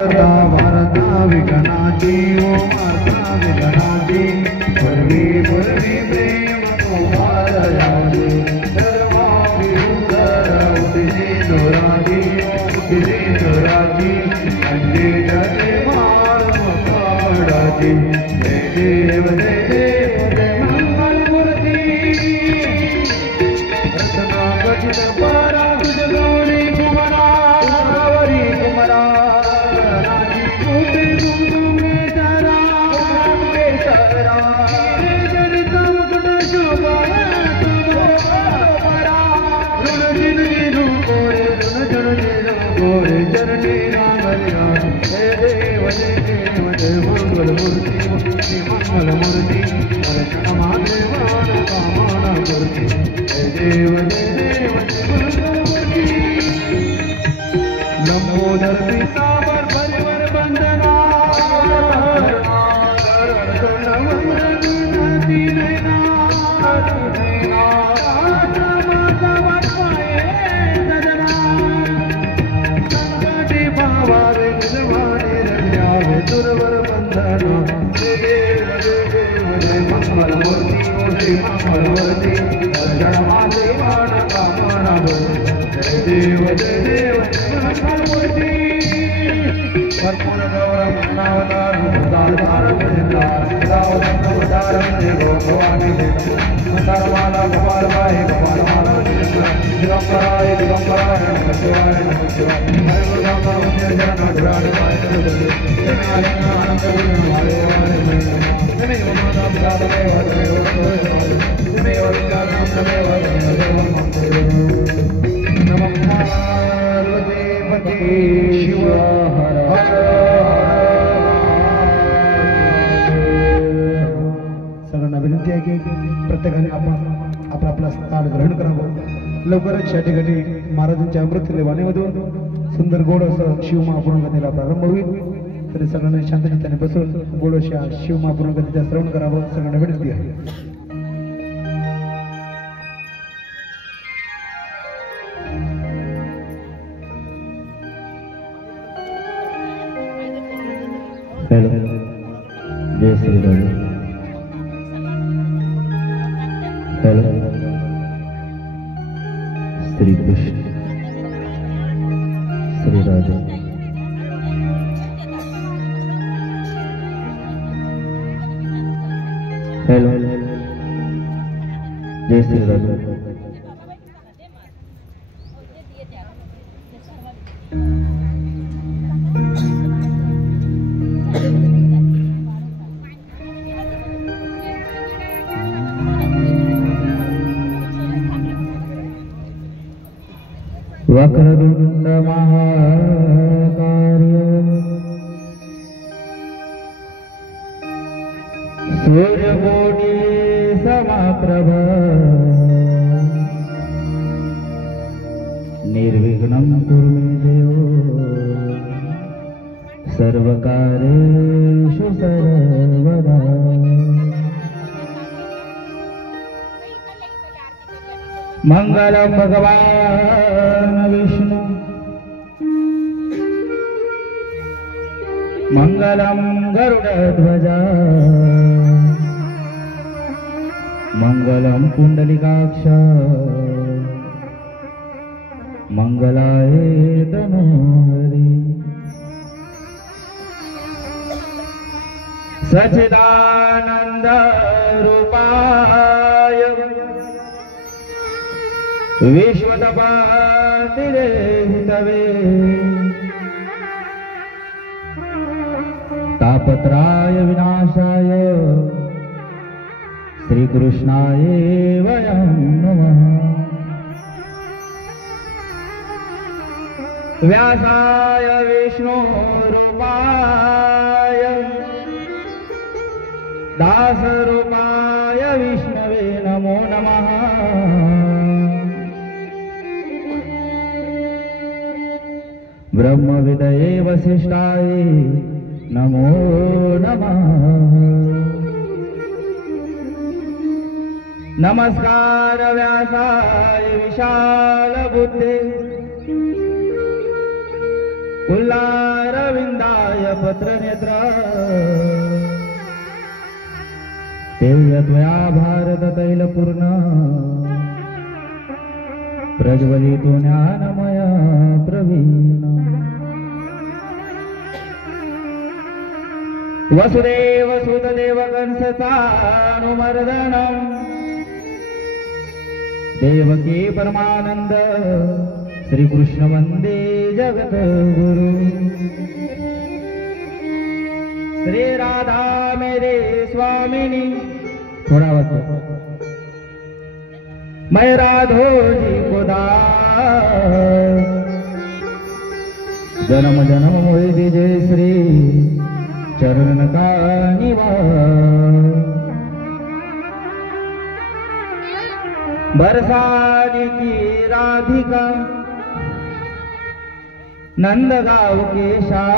भारता विघ्नाची ओ माता विघ्नाची पूर्वी पूर्वी प्रेम तुम्हारे धर्मा विरुद्ध उठे दोराजी अंडे डरे मार मकाडाची जय देव जय मंगल मूर्ती रत्ना गजित पारा गौरी कुमारा गौरी कुमारा लंबोदर पीतांबर परिवर बंदना दुर्वर बंधना मंगल मूर्ति मंगल मूर्ति जय देव मंगल मूर्ति कर्पूर गौरव नावतार दार भवानी मंदारमाला गोपालमाला दिगंबराय दिगंबराय नमः शिवाय हरे सगळ्यांना विनंती आहे की प्रत्येकाने आपण आपला स्थान ग्रहण करावं। लवकरच या ठिकाणी महाराजांच्या अमृत वाणीमधून सुंदर गोड असं शिवमहापुराणाला प्रारंभ होईल। तरी सगळ्यांनी शांतचित्ताने बसून गोड अशा शिवमहापुराणाचा श्रवण करावं सगळ्यांना विनंती आहे। हेलो जय श्री राधे। हेलो श्री कृष्ण श्री राधे। हेलो जय श्री राधे। वक्रतुंड महाकाय सूर्यकोटि समप्रभ निर्विघ्नं कुरु मे देव सर्वकार्येषु सर्वदा। मंगलम भगवान विष्णु मंगलम गरुड़ध्वज मंगलम पुंडलिकाक्ष मंगलाय तनोहरि। सच्चिदानंद रूपाय विश्वतपातिरे हितवे तापत्राय विनाशाय श्रीकृष्णाय वयं नमः। व्यासाय विष्णुरूपाय दासरूपाय विष्णवे नमो नमः। ब्रह्मविदये वसिष्ठाय नमो नमः। नमस्कार व्यासाय विशाल बुद्धे कुल्लारविंदा पत्र नेत्रा तेव्य त्वया भारत तैलपूर्ण प्रज्वलितो ज्ञानमय प्रवीण वसुदेव सुतदेव कंसचानुमर्दनम् देवकी परमानंद श्रीकृष्ण वंदे जगद्गुरु श्री राधा मेरे स्वामिनी थोड़ा वक्त मैं राधो जी को दास जन्म जन्म मोहि विजय श्री चरण का निवास बरसाने की राधिका नंद गाँव के शाह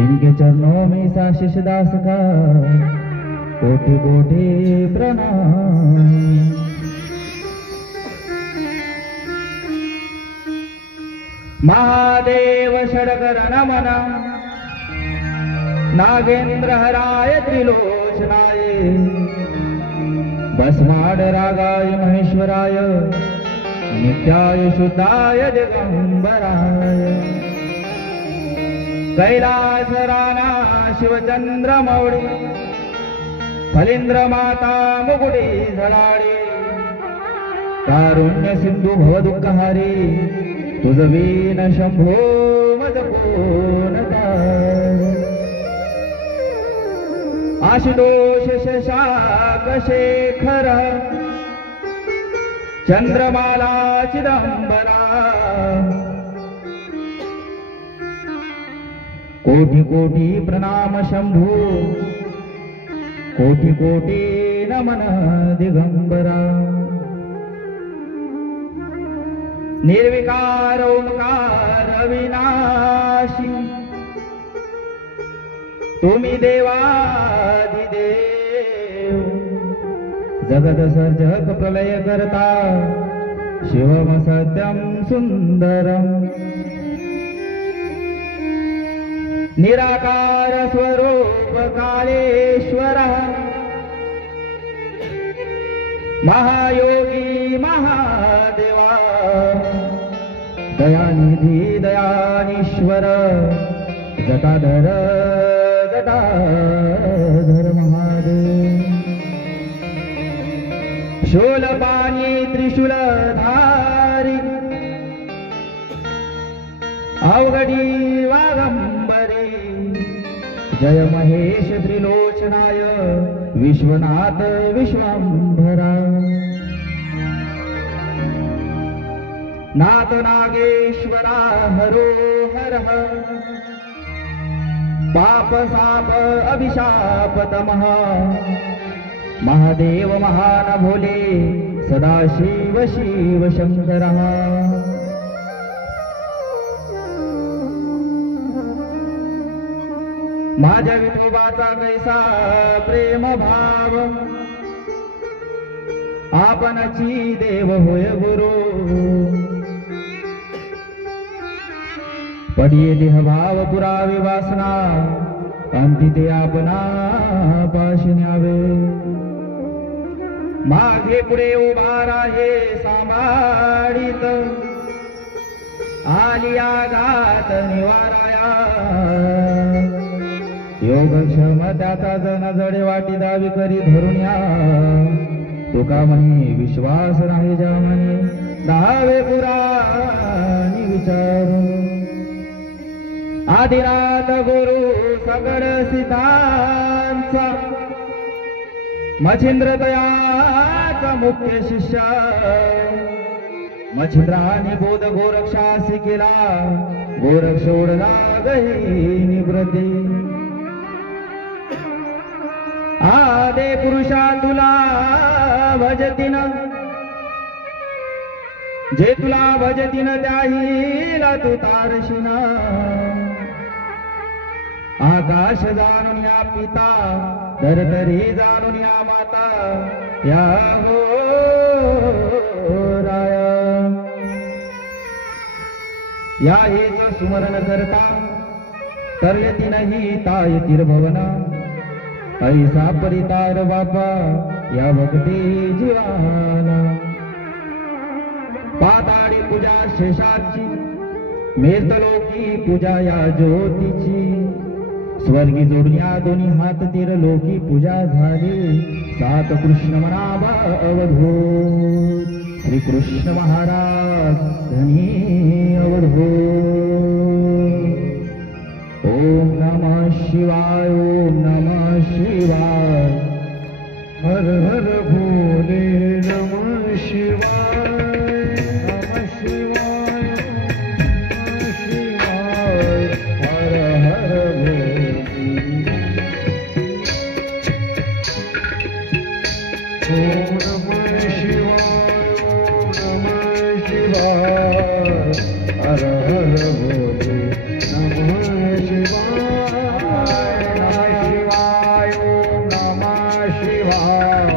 इनके चरणों में साशिष दास का कोटि कोटि प्रणाम महादेव षडकर नमन नागेंद्र हराय त्रिलोचनाय भस्माड रागाय महेश्वराय नित्याय शुद्धाय दिगंबराय कैलास राणा शिवचंद्र मौळी फलींद्र माता मुकुटी झळाळी कारुण्य सिंधू भवदुःखहारी तुझ वीण शंभो मज कोण आशुतोष शशाक शेखर चंद्रमाला चिदंबरा कोटि कोटि प्रणाम शंभो कोटि कोटि नमन दिगंबरा निर्विकार ओंकार अविनाशी तुम्ही देवादिदेव जगत सर्जक प्रलय करता शिवम सत्यम सुंदरम निराकार स्वरूप कालेश्वर महायोगी महादेवा दयानिधी दयानीश्वर जटाधर जटाधर महादेव शूलपाणी त्रिशूलधारी अवघडी वागंबरी जय महेश त्रिलोचनाय विश्वनाथ विश्वांभरा नाथ नागेश्वरा हरो हर पाप साप अभिशाप तमः महादेव महान भोले सदाशिव शिव शंकरः माझ्या विठोबाचा कैसा प्रेम भाव आपणची देव होय गुरु पडिये देह भाव पुरावे वासना अंती ते आपणा पाशी न्यावे मागे पुढे उभा राहे सांभाळीत आली आघात निवाराया योगक्षम त्याचा जन जडे वाटी दावी करी धरून या तुका म्हणे विश्वास नाही जा म्हणे दहावे पुराणी विचार आदिनाथ गुरु सगळ सिद्धांचा मच्छिंद्र दयाचा मुख्य शिष्य मच्छिंद्राने बोध गोरक्षासी केला गोरक्ष ओढला गही निवृत्ती आदे पुरुषा तुला भजतीन जे तुला भजतीन त्याहीला तू तारशीन आकाश जाणून या पिता धरतरी जाणून या माता या हो राया या हेच सुमरण करता तरले तीनही ताय तिरभवना ऐसा परितार बापा या भक्ती जीवाला पाताळी पूजा शेषाची मेतलोकी पूजा या ज्योतीची स्वर्गी जोडल्या दोन्ही हात तिरलोकी पूजा झाली सात कृष्ण मनावा अवधूत श्री कृष्ण महाराज धनी अवधूत ओम नमः शिवाय ओम नमः शिवाय हर हर भोले नमः शिवाय नमः शिवाय नमः शिवाय हर हर भोले ओम नमः शिवाय ओम नमः शिवाय हर हर भोले नमः शिवाय नमः शिवाय ओम नमः शिवाय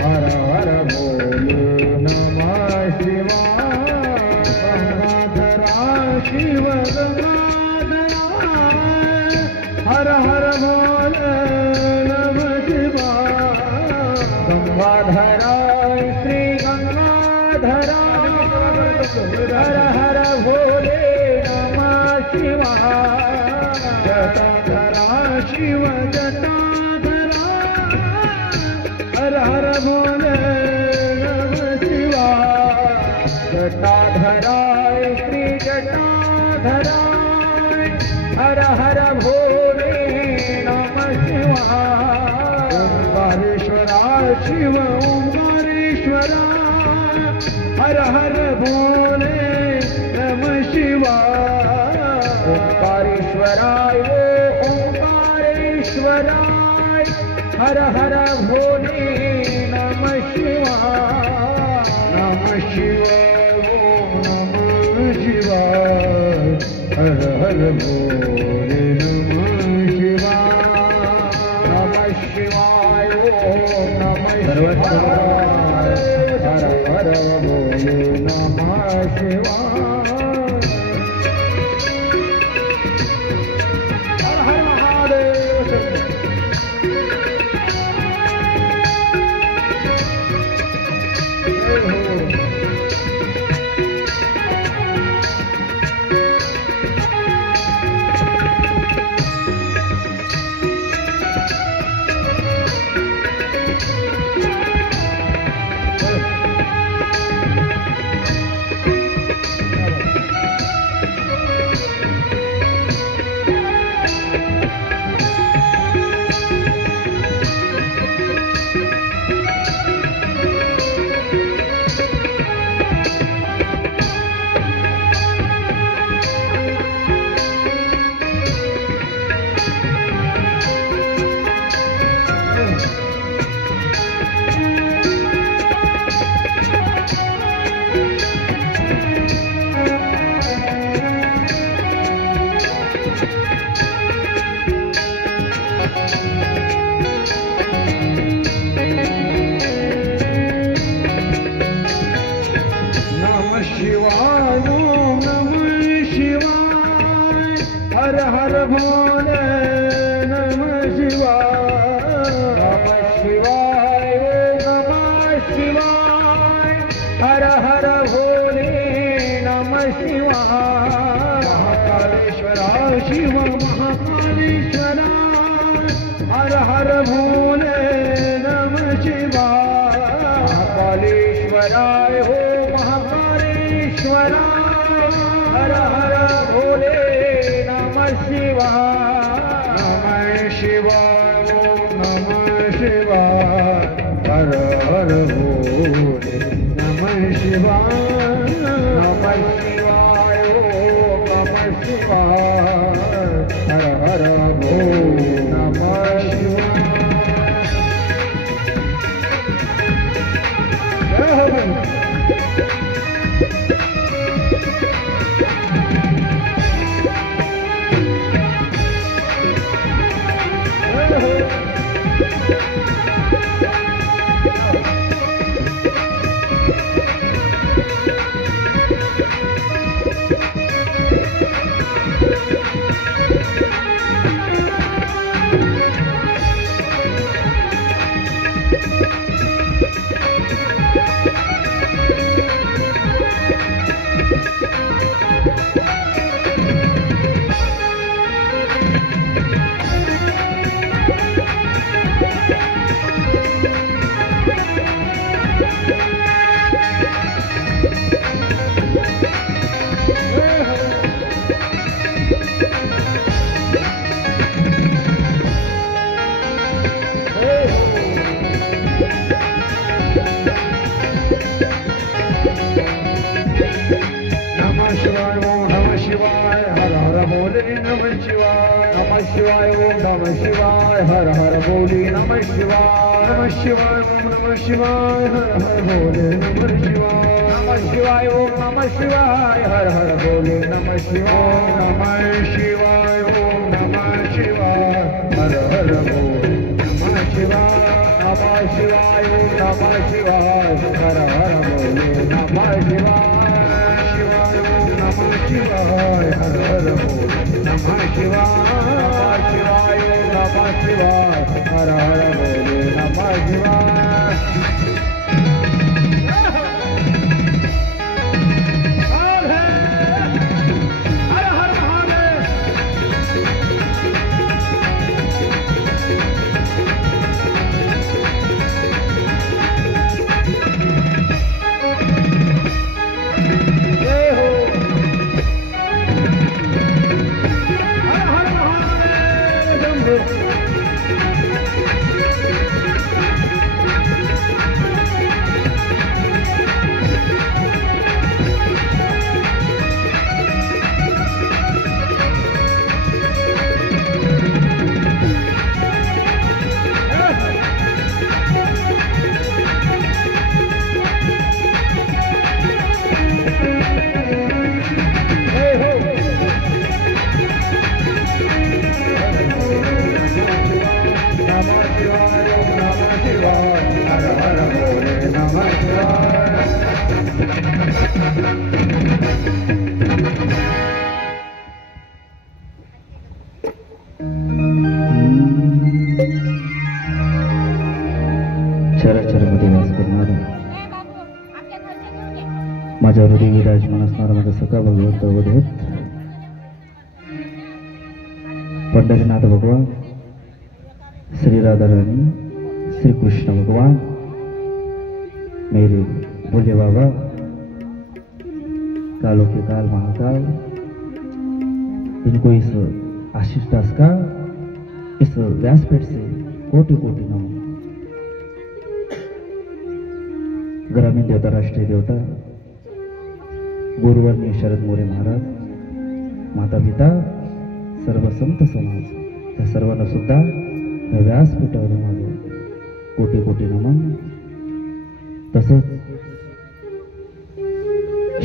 हर हर भोले नमः शिवाय गंगाधरा शिव गंगाधरा हर हर भोले नमः शिवाय गंगाधरा श्री गंगाधरा हर हर भोले नमः शिवाय जटाधरा शिव जटाधरा हर हर भोले नमः शिवाय जटाधरा श्री जटाधरा हर हर भोले नमः शिवाय ओंकारेश्वरा शिव ओंकारेश्वरा हर हर भोले नमः शिवाय ओंकारेश्वराय वो ओंकारेश्वराय हर हर भोले नमः शिवाय नमः शिवाय ओम नमः शिवाय हर हर भोले नमः शिवाय नमः शिवाय ओम नमः शिवाय हर हर भोले नमः शिवाय हर हर महादेव जय हो शिव महाकालेश्वरा हर हर भोले नमः शिवाय महाकालेश्वराय हो महाकालेश्वरा हर हर भोले नमः शिवाय नमः शिवाय ओम नमः शिवाय हर हर भोले नमः शिवाय नमः शिवाय ओम नमः शिवाय हर हर भोले नमः शिवाय शिवाय ओम नमः शिवाय हर हर बोले नमः शिवाय नमः शिवाय ओम नमः शिवाय हर हर बोले नमः शिवाय ओम नमः शिवाय हर हर बोले नमः शिवाय ओम नमः शिवाय हर हर बोले नमः शिवाय ओम नमः शिवाय हर हर बोले नमः शिवाय ओम नमः शिवाय हर हर बोले नमः शिवाय हर हर बोले नमः शिवाय नमः शिवाय हर हर बोले नमः शिवाय चराचरामध्ये वास करणारा माझ्या हृदय विराजमान असणारा माझा सखा भगवंत अवधूत पंढरीनाथ भगवान, श्री राधा रानी, श्री कृष्ण भगवान, मेरे भोले बाबा, कालों के काल महाकाल, इनको इस आशीष दास का इस व्यासपीठ से कोटि कोटि नमन। ग्रामीण देवता, राष्ट्रीय देवता, गुरुवर्णीय शरद मोरे महाराज, माता पिता, सर्व संत समाज, त्या सर्वांना सुद्धा या व्यासपीठावर माझं कोटी कोटी नमन। तसेच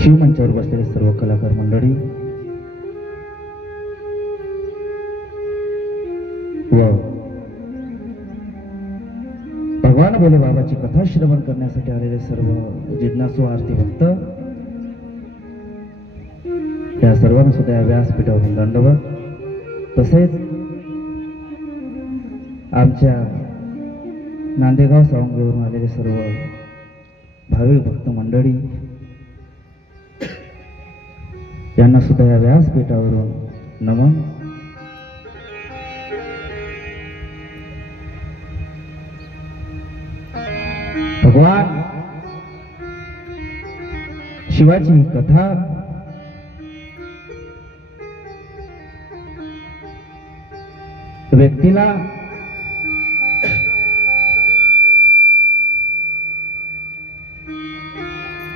शिवमंचावर बसलेले सर्व कलाकार मंडळी व भगवान भोले बाबाची कथा श्रवण करण्यासाठी आलेले सर्व जिज्ञासू आरती भक्त, त्या सर्वांना सुद्धा या व्यासपीठावरून दंडवत। तसेच आमच्या नांदेगाव सावंगीवरून आलेले सर्व भाविक भक्त मंडळी यांना सुद्धा या व्यासपीठावरून नमन। भगवान शिवाची कथा व्यक्तीला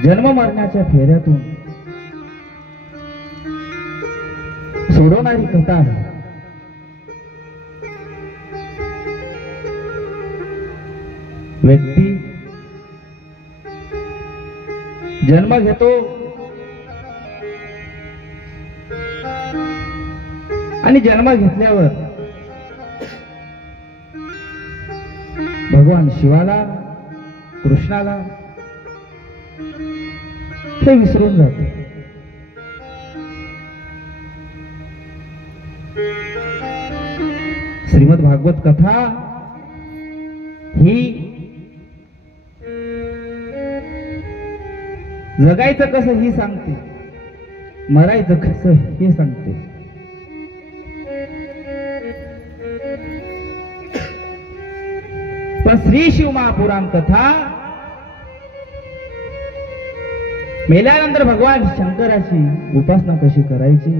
जन्म मरण्याच्या फेऱ्यातून सोडवणारी कथा आहे। व्यक्ती जन्म घेतो आणि जन्म घेतल्यावर भगवान शिवाला, कृष्णाला ते विसरून जातो। श्रीमद भागवत कथा ही जगायचं कसं ही सांगते, मरायचं कसं हे सांगते। पण श्री शिव महापुराण कथा मेल्यानंतर भगवान शंकराची उपासना कशी करायची,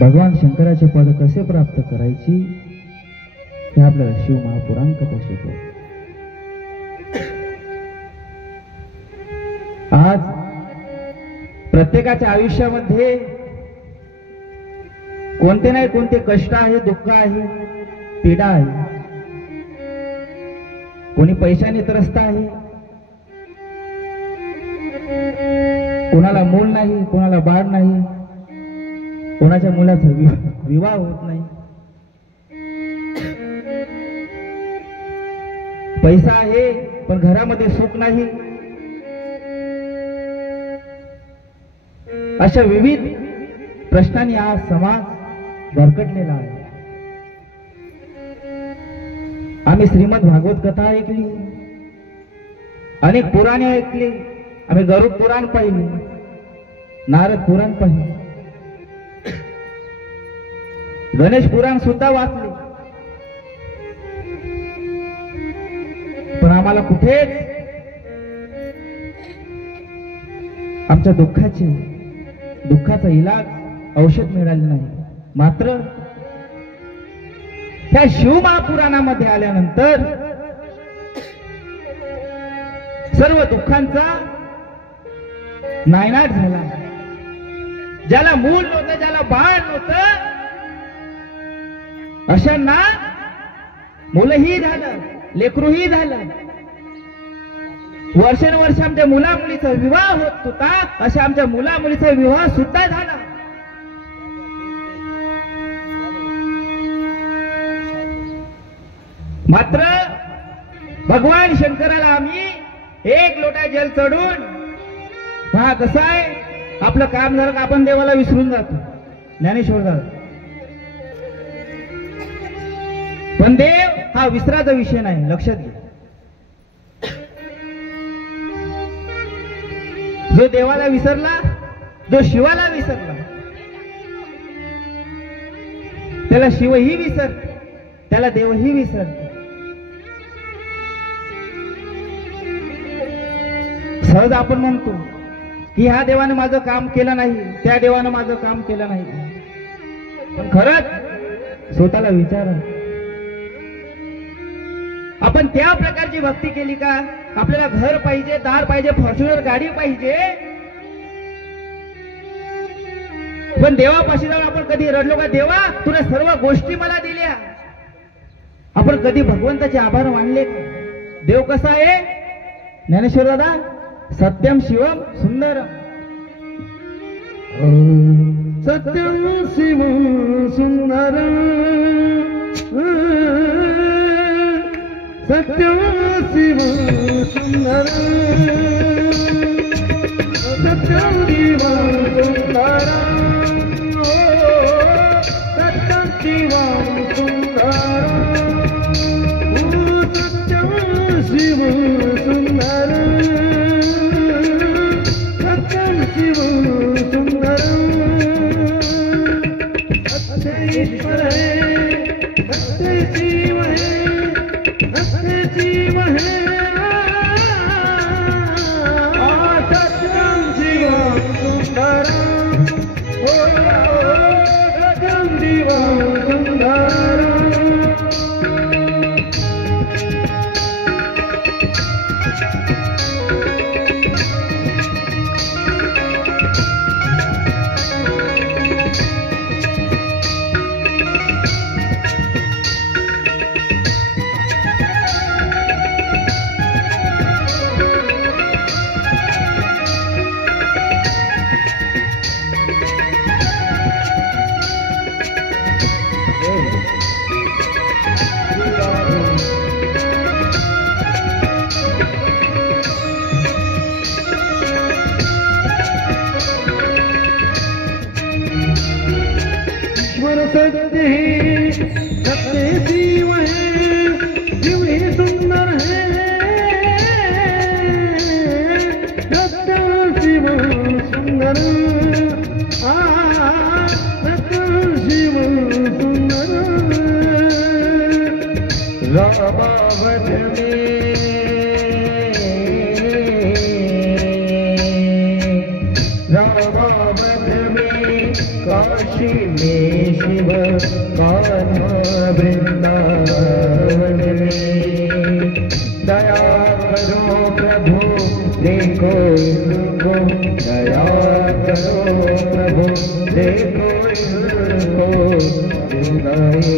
भगवान शंकराचे पद कसे प्राप्त करायची, हे आपल्याला शिव महापुराण कथा शिकवते। आज प्रत्येकाच्या आयुष्यामध्ये कोणते नाही कोणते कष्ट आहे, दुःख आहे, पीडा आहे. कोणी पैशाने त्रस्त आहे, कोणाला मूल नाही, कोणाला बाळ नाही, कोणाच्या मुलाचा विवाह होत नाही. पैसा आहे पण घरामध्ये सुख नाही. अशा विविध प्रश्नांनी आज समाज भरकटलेला आहे. आम्ही श्रीमद भागवत कथा ऐकली, अनेक पुराणे ऐकली, आम्ही गरुड पुराण पाहिले, नारद पुराण पाहिले, गणेश पुराण सुद्धा वाचले. पण आम्हाला कुठेच आमच्या दुःखाचा इलाज, औषध मिळाले नाही. मात्र त्या शिवमहापुराणामध्ये आल्यानंतर सर्व दुःखांचा नायनाट झाला. ज्याला मूल नव्हतं, ज्याला बाळ नव्हतं, अशांना मुलंही झालं, लेकरूही झालं. वर्षानुवर्ष आमच्या मुलामुलीचा विवाह होत होता, अशा आमच्या मुलामुलीचा विवाह सुद्धा झाला. मात्र भगवान शंकराला आम्ही एक लोटा जल चढून, पहा कसं आहे, आपलं काम झालं का आपण देवाला विसरून जातो. ज्ञानेश्वर दादा, पण देव हा विसराचा विषय नाही, लक्षात घ्या. जो देवाला विसरला, जो शिवाला विसरला, त्याला शिवही विसरते, त्याला देवही विसरते. सहज आपण म्हणतो की ह्या देवाने माझं काम केलं नाही, त्या देवानं माझं काम केलं नाही. पण खरंच स्वतःला विचारा, आपण त्या प्रकारची भक्ती केली का? आपल्याला घर पाहिजे, दार पाहिजे, फॉर्च्युनर गाडी पाहिजे, पण देवापाशी जाऊन आपण कधी रडलो का, देवा तुला सर्व गोष्टी मला दिल्या? आपण कधी भगवंताचे आभार मानले का? देव कसा आहे? ज्ञानेश्वर दादा, सत्यम शिवम सुंदरम. सत्यम शिवम सुंदरम, सत्यम शिवम सुंदरम, सत्यम शिवम सुंदरम, सत्यम शिवम सुंदरम, सत्यम शिवम सुंदरम, सत्यम शिवम सुंदरम. सत्य ईश्वर है, सत्य शिव है, सत्य शिव है, सत्यम शिवम सुंदरम, सत्यम शिवम सुंदरम. सत्य है, सत्य शिव है, शिव ही सुंदर है, सत्य शिव सुंदर, सत्य शिव सुंदर. रामावत में, रामावत में, काशी में शिव, कान्हा वृंदावन में. दया करो प्रभु, देखो इनको, दया देखो इनको विदाई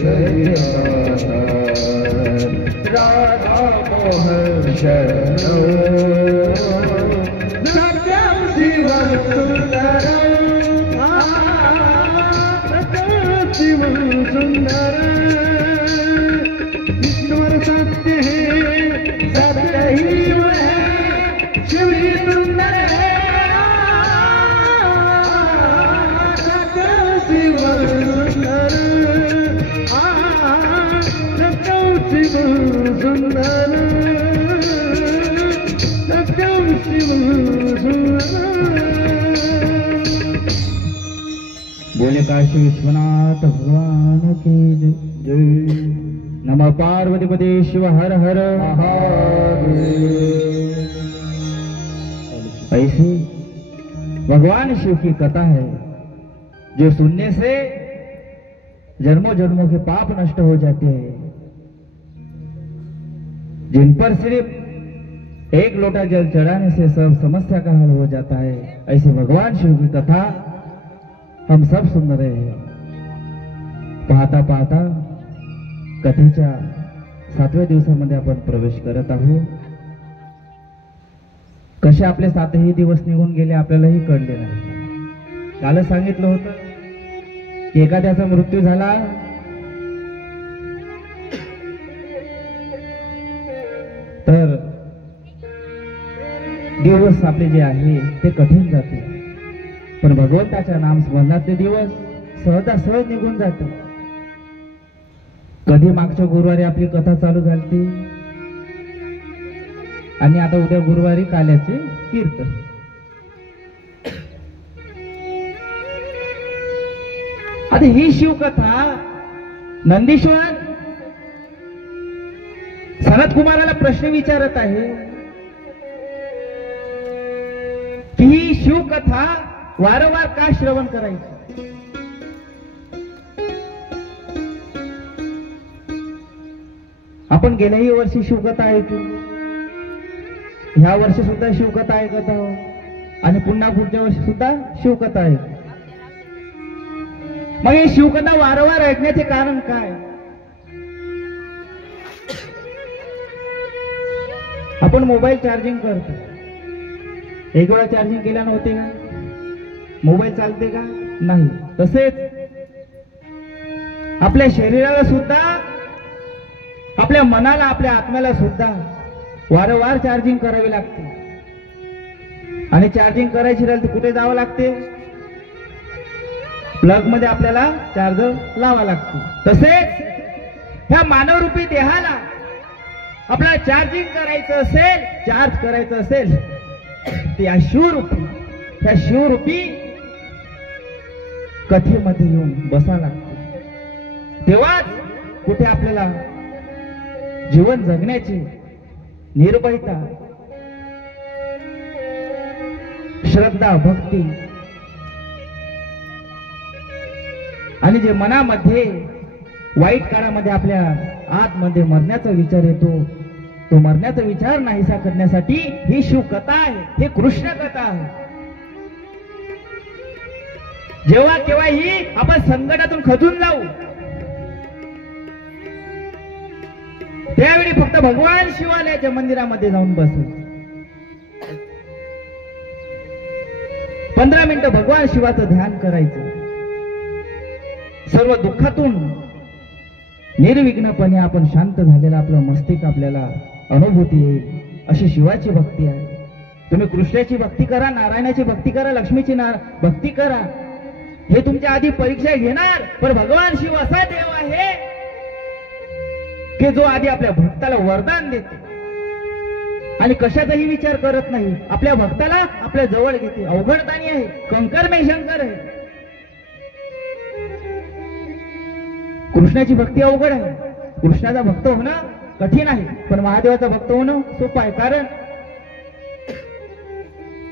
करता राधा मोहन शरणो सत्यम शिवम सुंदरम सत्यम शिवम सुंदरम ईश्वर सत्य है सत्य ही है शिव ही सुंदर है सत्य शिव सुंदर सत्यम शिव सुंदर सत्यम शिव सुंदर। बोले काशी विश्वनाथ भगवान की जय। नमः पार्वती पते शिव हर हर ऐसी भगवान शिव की कथा है जो सुनने से जन्मों जन्मों के पाप नष्ट हो जाते हैं। जिन पर सिर्फ एक लोटा जल चढ़ाने से सब समस्या का हल हो जाता है, ऐसे भगवान शिव की कथा हम सब सुन रहे हैं। पाहता पाहता कथेच्या 7व्या दिवसामध्ये आपण प्रवेश करत आहोत। कसे आपले 7ही दिवस निघून गेले आपल्यालाही कळले नाही। कालच सांगितलं होतं की एखाद्याचा मृत्यू झाला तर दिवस आपले जे आहे ते कठीण जाते, पण भगवंताच्या नाम स्मरणाचे दिवस सहजासहज निघून जाते। कधी मागच्या गुरुवारी आपली कथा चालू झाली आणि आता उद्या गुरुवारी काल्याचे कीर्तन। आता ही शिवकथा नंदीश्वर सनत कुमाराला प्रश्न विचारत आहे की ही शिवकथा वारंवार का श्रवण करायची। आपण गेल्याही वर्षी शिवकथा ऐकू, ह्या वर्षी सुद्धा शिवकथा ऐकत आहोत आणि पुन्हा पुढच्या वर्षी सुद्धा शिवकथा ऐकू। मग ही शिवकथा वारंवार ऐकण्याचे कारण काय? आपण मोबाईल चार्जिंग करतो, एक वेळा चार्जिंग केल्या नव्हते का मोबाईल चालते का? नाही। तसेच आपल्या शरीराला सुद्धा, आपल्या मनाला, आपल्या आत्म्याला सुद्धा वारंवार चार्जिंग करावी लागते आणि चार्जिंग करायची राहिली तर कुठे जावं लागते? प्लग मध्ये आपल्याला चार्जर लावा लागते। तसेच ह्या मानवरूपी देहाला आपल्याला चार्जिंग करायचं असेल, चार्ज करायचं असेल तर या शिवरूपी कथेमध्ये येऊन बसा लागते, तेव्हाच कुठे आपल्याला जीवन जगण्याची निर्भयता, श्रद्धा, भक्ती आणि जे मनामध्ये वाईट काळामध्ये आपल्या आतमध्ये मरण्याचा विचार येतो, तो मरण्याचा विचार नाहीसा करण्यासाठी ही शिवकथा आहे, ही कृष्ण कथा आहे। जेव्हा केव्हाही आपण संकटातून खचून जाऊ त्यावेळी फक्त भगवान शिवालयाच्या मंदिरामध्ये जाऊन बसायचं, 15 मिनिटं भगवान शिवाचं ध्यान करायचं। सर्व दुःखातून निर्विघ्नपणे आपण शांत झालेला आपलं मस्तिष्क आपल्याला अनुभूती येईल, अशी शिवाची भक्ती आहे। तुम्ही कृष्णाची भक्ती करा, नारायणाची भक्ती करा, लक्ष्मीची भक्ती करा, हे तुमच्या आधी परीक्षा घेणार, पण भगवान शिव असा देव आहे की जो आधी आपल्या भक्ताला वरदान देते आणि कशाचाही विचार करत नाही, आपल्या भक्ताला आपल्या जवळ घेते। अवघडतानी आहे, कंकर में शंकर आहे। कृष्णाची भक्ती अवघड आहे, कृष्णाचा भक्त होणं कठीण आहे, पण महादेवाचा भक्त होणं सोपं आहे। कारण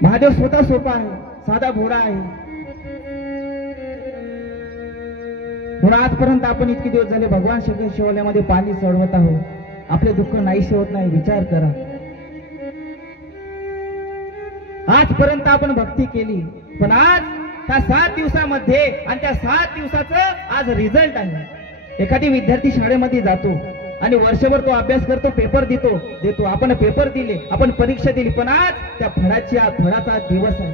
महादेव स्वतः सोपा आहे, साधा भोळा आहे। म्हणून आजपर्यंत आपण इतके दिवस झाले भगवान शंकर शिवालयामध्ये पाणी चढवत आहोत, आपले दुःख नाहीसे होत नाही, विचार करा। आजपर्यंत आपण भक्ती केली, पण आज त्या 7 दिवसामध्ये आणि त्या 7 दिवसाचं आज रिझल्ट आहे. एखादी विद्यार्थी शाळेमध्ये जातो आणि वर्षभर तो अभ्यास करतो, पेपर देतो. आपण पेपर दिले, आपण परीक्षा दिली, पण आज त्या फळाचा दिवस आहे.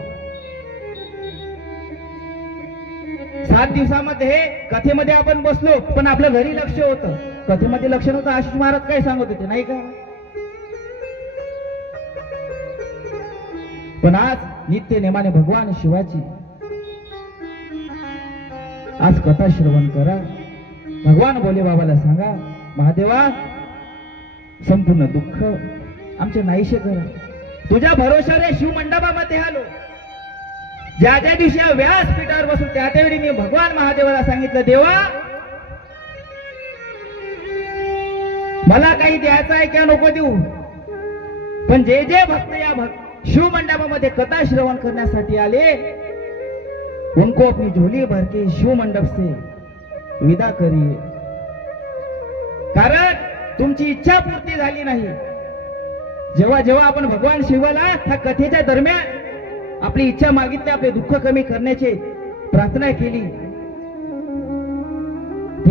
7 दिवसामध्ये कथेमध्ये आपण बसलो, पण आपलं घरी लक्ष होतं. कथेमध्ये लक्ष नव्हतं. आशिष महाराज काय सांगत होते नाही का? पण आज नित्य नेमाने भगवान शिवाची आज कथा श्रवण करा. भगवान भोले बाबाला सांगा, महादेवा संपूर्ण दुःख आमचे नाहीसे करा. तुझ्या भरोशाने शिवमंडपामध्ये आलो. ज्या दिवशी या व्यासपीठावर बसून त्यावेळी मी भगवान महादेवाला सांगितलं, देवा मला काही द्यायचं आहे किंवा नको देऊ, पण जे भक्त या शिवमंडपामध्ये कथा श्रवण करण्यासाठी आले, उनको अपनी झोली भर के शिव मंडप से विदा करिए. कारण तुमची इच्छा पूर्ती झाली नाही. जेव्हा आपण भगवान शिवाला ह्या कथेच्या दरम्यान आपली इच्छा मागितली, आपले दुःख कमी करण्याची प्रार्थना केली,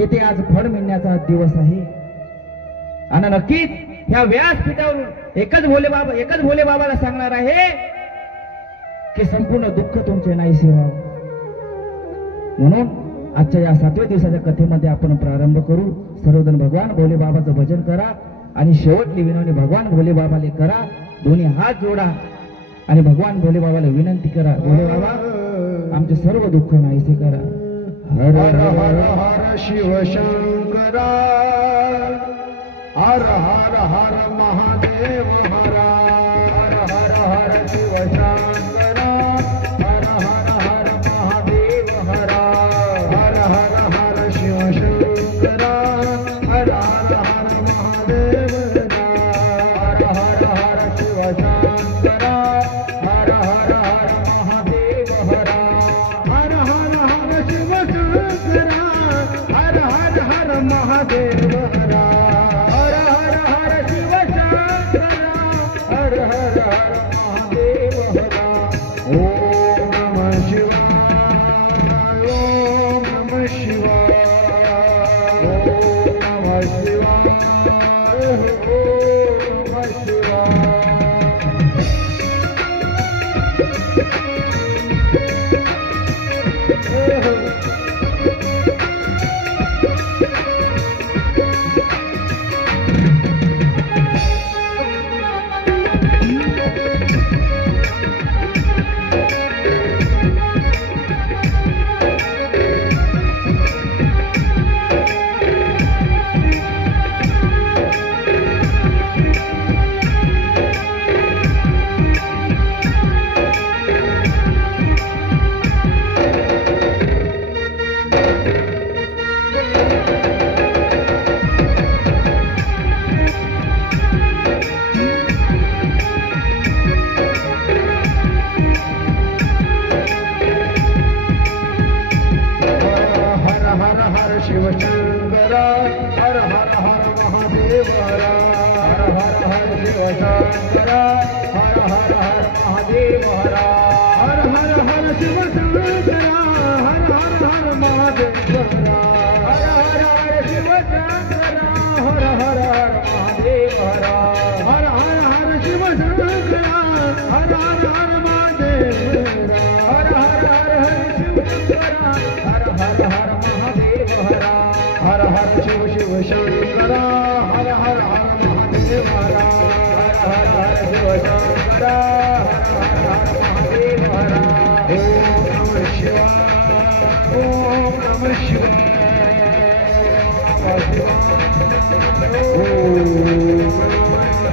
ते आज फळ मिळण्याचा दिवस आहे. आणि नक्कीच ह्या व्यासपीठावरून एकच भोले बाबाला सांगणार आहे की संपूर्ण दुःख तुमचे नाहीसे व्हावं. म्हणून आजच्या या 7व्या दिवसाच्या कथेमध्ये आपण प्रारंभ करू. सर्वजण भगवान भोले बाबाचं भजन करा आणि शेवटली विनवणी भगवान भोले बाबाले करा. दोन्ही हात जोडा आणि भगवान भोले बाबाला विनंती करा, भोले बाबा आमचे सर्व दुःख नाहीसे करा. हर हर हर शिव शंकरा, हर हर हर महादेव हरा. हर हर हर शिव शंकरा, हर हर हर महादेव हरा. हर हर हर शिव शंकरा, हर हर हर महादेव हरा. हर हर हर शिव शंकरा, हर हर हर महादेव हरा. हर हर हर शिव शंकरा, हर हर हर महादेव हरा. हर हर हर शिव शंकरा, हर हर हर महादेव हरा. ओम नमः शिवाय, ओम नमः शिवाय, ओम नमः शिवाय, ओम नमः शिवाय. शिव शंकरा, हर हर हर महादेव हरा. हर हर हर शिव शंकरा, हर हर हर महादेव हरा. हर हर हर शिव शंकरा, हर हर हर महादेव हरा. हर हर हर शिव शंकरा, हर हर हर महादेव हरा. हर हर हर शिव शंकरा, हर हर हर महादेव हरा. हर हर हर शिव शंकरा, हर हर हर महादेव हरा. हर हर शिव शिव शंकरा, हर हर हर महादेव हरा. हर हर हर शिव शंकरा, हर हर हर महादेव हरा. ओम नमः शिवाय, ओम नमः शिवाय, ओम नमः शिवाय,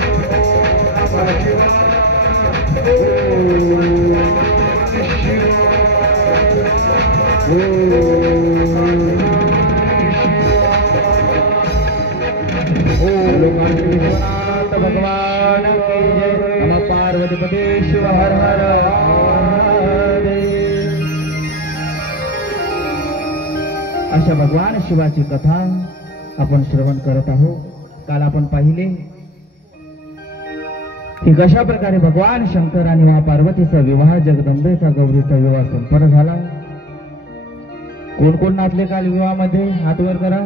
भगवान की जय. नमः पार्वतीपते शिव हर हर महादेव. अशा भगवान शिवाची कथा आपण श्रवण करत आहोत. काल आपण पाहिले की कशा प्रकारे भगवान शंकर आणि महापार्वतीचा विवाह, जगदंबेचा गौरीचा विवाह संपन्न झाला. कोण कोण नाचले काल विवाहामध्ये? हात वर करा.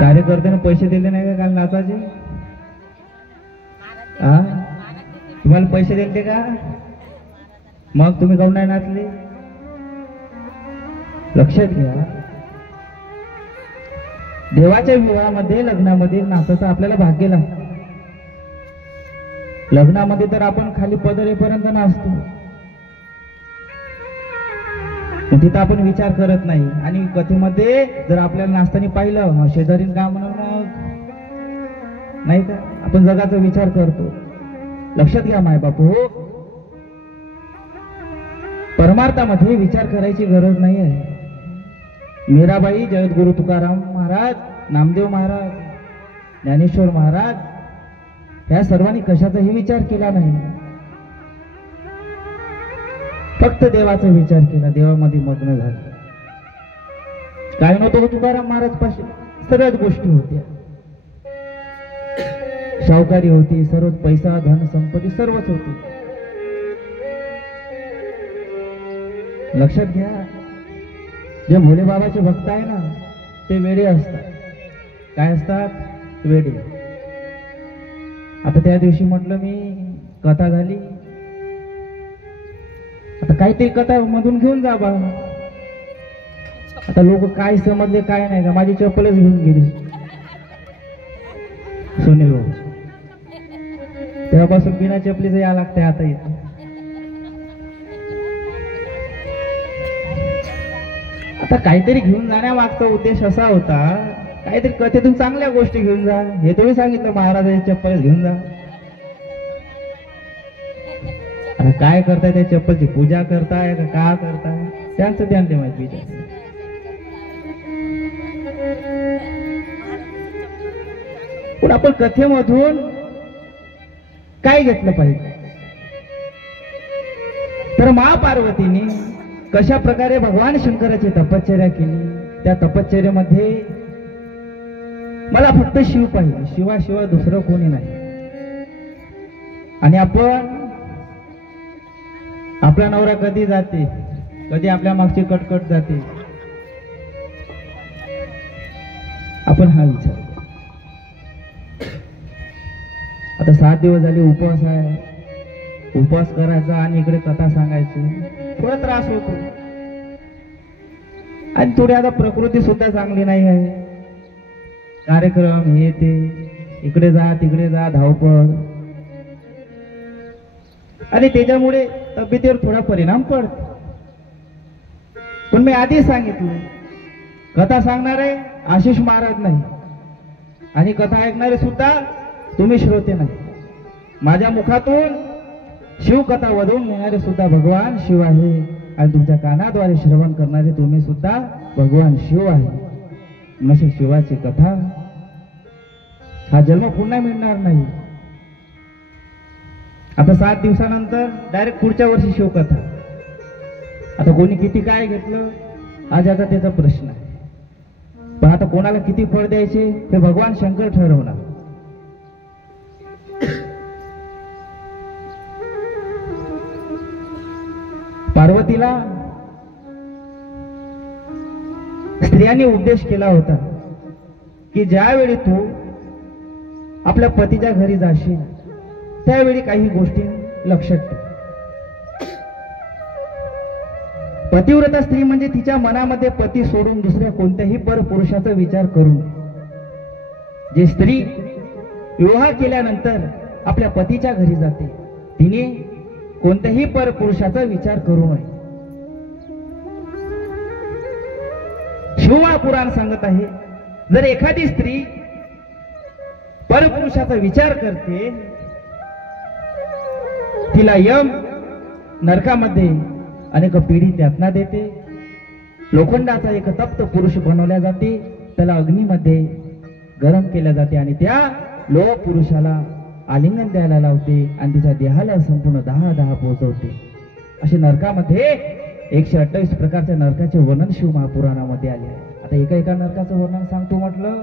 कार्यकर्त्याने पैसे दिले नाही का काल नाचाचे? हा, तुम्हाला पैसे दिले का? मग तुम्ही काऊन नाही नाचले? लक्षात घ्या, देवाच्या विवाहामध्ये लग्नामध्ये नाचाचं आपल्याला भाग्य लागतं. लग्नामध्ये तर आपण खाली पदरेपर्यंत नाचतो, तिथं आपण विचार करत नाही. आणि कथेमध्ये जर आपल्याला नाचताना पाहिलं शेजारीन का म्हणून मग नाही का आपण जगाचा विचार करतो. लक्षात घ्या माय बापू, परमार्थामध्ये विचार करायची गरज नाही आहे. मीराबाई, जगद्गुरु तुकाराम महाराज, नामदेव महाराज, ज्ञानेश्वर महाराज या सर्वांनी कशाचाही विचार केला नाही, फक्त देवाचा विचार केला, देवामध्ये मग्न झाले. काय नव्हतं तुकाराम महाराज पाशी? सर्वच गोष्टी होत्या. सावकारी होती, सर्वच पैसा, धन, संपत्ती सर्वच होती. लक्षात घ्या, जे भोले बाबाचे भक्त आहे ना ते वेडे असतात. काय असतात? वेडे. आता त्या दिवशी म्हटलं मी कथा झाली, आता काहीतरी कथा मधून घेऊन जा बा. आता लोक काय समजले काय नाही का, माझी चप्पलच घेऊन गेली सुनील भाऊ. तेव्हापासून बिना चपलीचं या लागतंय आता इथं. आता काहीतरी घेऊन जाण्यामागचा उद्देश असा होता, काहीतरी कथेतून चांगल्या गोष्टी घेऊन जा. हे तुम्ही सांगितलं महाराजांची चप्पल घेऊन जा. आता काय करताय? त्या चप्पलची पूजा करताय का करताय? त्यांचं त्यांना माहिती विचार. पण आपण कथेमधून काय घेतलं पाहिजे? तर महापार्वतीने कशा प्रकारे भगवान शंकराची तपश्चर्या केली, त्या तपश्चर्येमध्ये मला फक्त शिव पाहिजे, शिवाशिवाय दुसरं कोणी नाही. आणि आपण आपला नवरा कधी जाते, कधी आपल्या मागची कटकट जाते, आपण हा विचार. आता 7 दिवस झाले उपवास आहे, उपवास करायचा आणि इकडे कथा सांगायची, थोडा त्रास होतो. आणि थोडी आता प्रकृती सुद्धा चांगली नाही आहे. कार्यक्रम हे ते, इकडे जा तिकडे जा, धावपळ, आणि त्याच्यामुळे तब्येतीवर थोडा परिणाम पडतो. पण मी आधी सांगितलं, कथा सांगणारे आशिष महाराज नाही आणि कथा ऐकणारे सुद्धा तुम्ही श्रोते नाही. माझ्या मुखातून शिवकथा वधवून नेणारे सुद्धा भगवान शिव आहे आणि तुमच्या कानाद्वारे श्रवण करणारे तुम्ही सुद्धा भगवान शिव आहे. नशीब शिवाची कथा, हा जन्म पुन्हा मिळणार नाही. आता 7 दिवसानंतर डायरेक्ट पुढच्या वर्षी शिवकथा. आता कोणी किती काय घेतलं आज आता त्याचा प्रश्न आहे. पण आता कोणाला किती फळ द्यायचे ते भगवान शंकर ठरवणार. पार्वतीला स्त्रियांनी उपदेश केला होता की ज्यावेळी तू आपल्या पतीच्या घरी जाशील त्यावेळी काही गोष्टी लक्षात ठेव. पतिव्रता स्त्री म्हणजे तिच्या मनामध्ये पती सोडून दुसऱ्या कोणत्याही परपुरुषाचा विचार करू नये. जी स्त्री विवाह केल्यानंतर आपल्या पतीच्या घरी जाते तिने कोणत्याही परपुरुषाचा विचार करू नये. शिवमहापुराण सांगत आहे, जर एखादी स्त्री परपुरुषाचा विचार करते तिला यम नरकामध्ये अनेक पीडित यातना देते. लोखंडाचा एक तप्त पुरुष बनवल्या जाते, त्याला अग्नीमध्ये गरम केल्या जाते आणि त्या लोह पुरुषाला आलिंगन द्यायला लावते आणि तिच्या देहाला संपूर्ण 10 पोहोचवते. असे नरकामध्ये 128 प्रकारच्या नरकाचे वर्णन शिव महापुराणामध्ये आले आहे. आता एका नरकाचं वर्णन सांगतो म्हटलं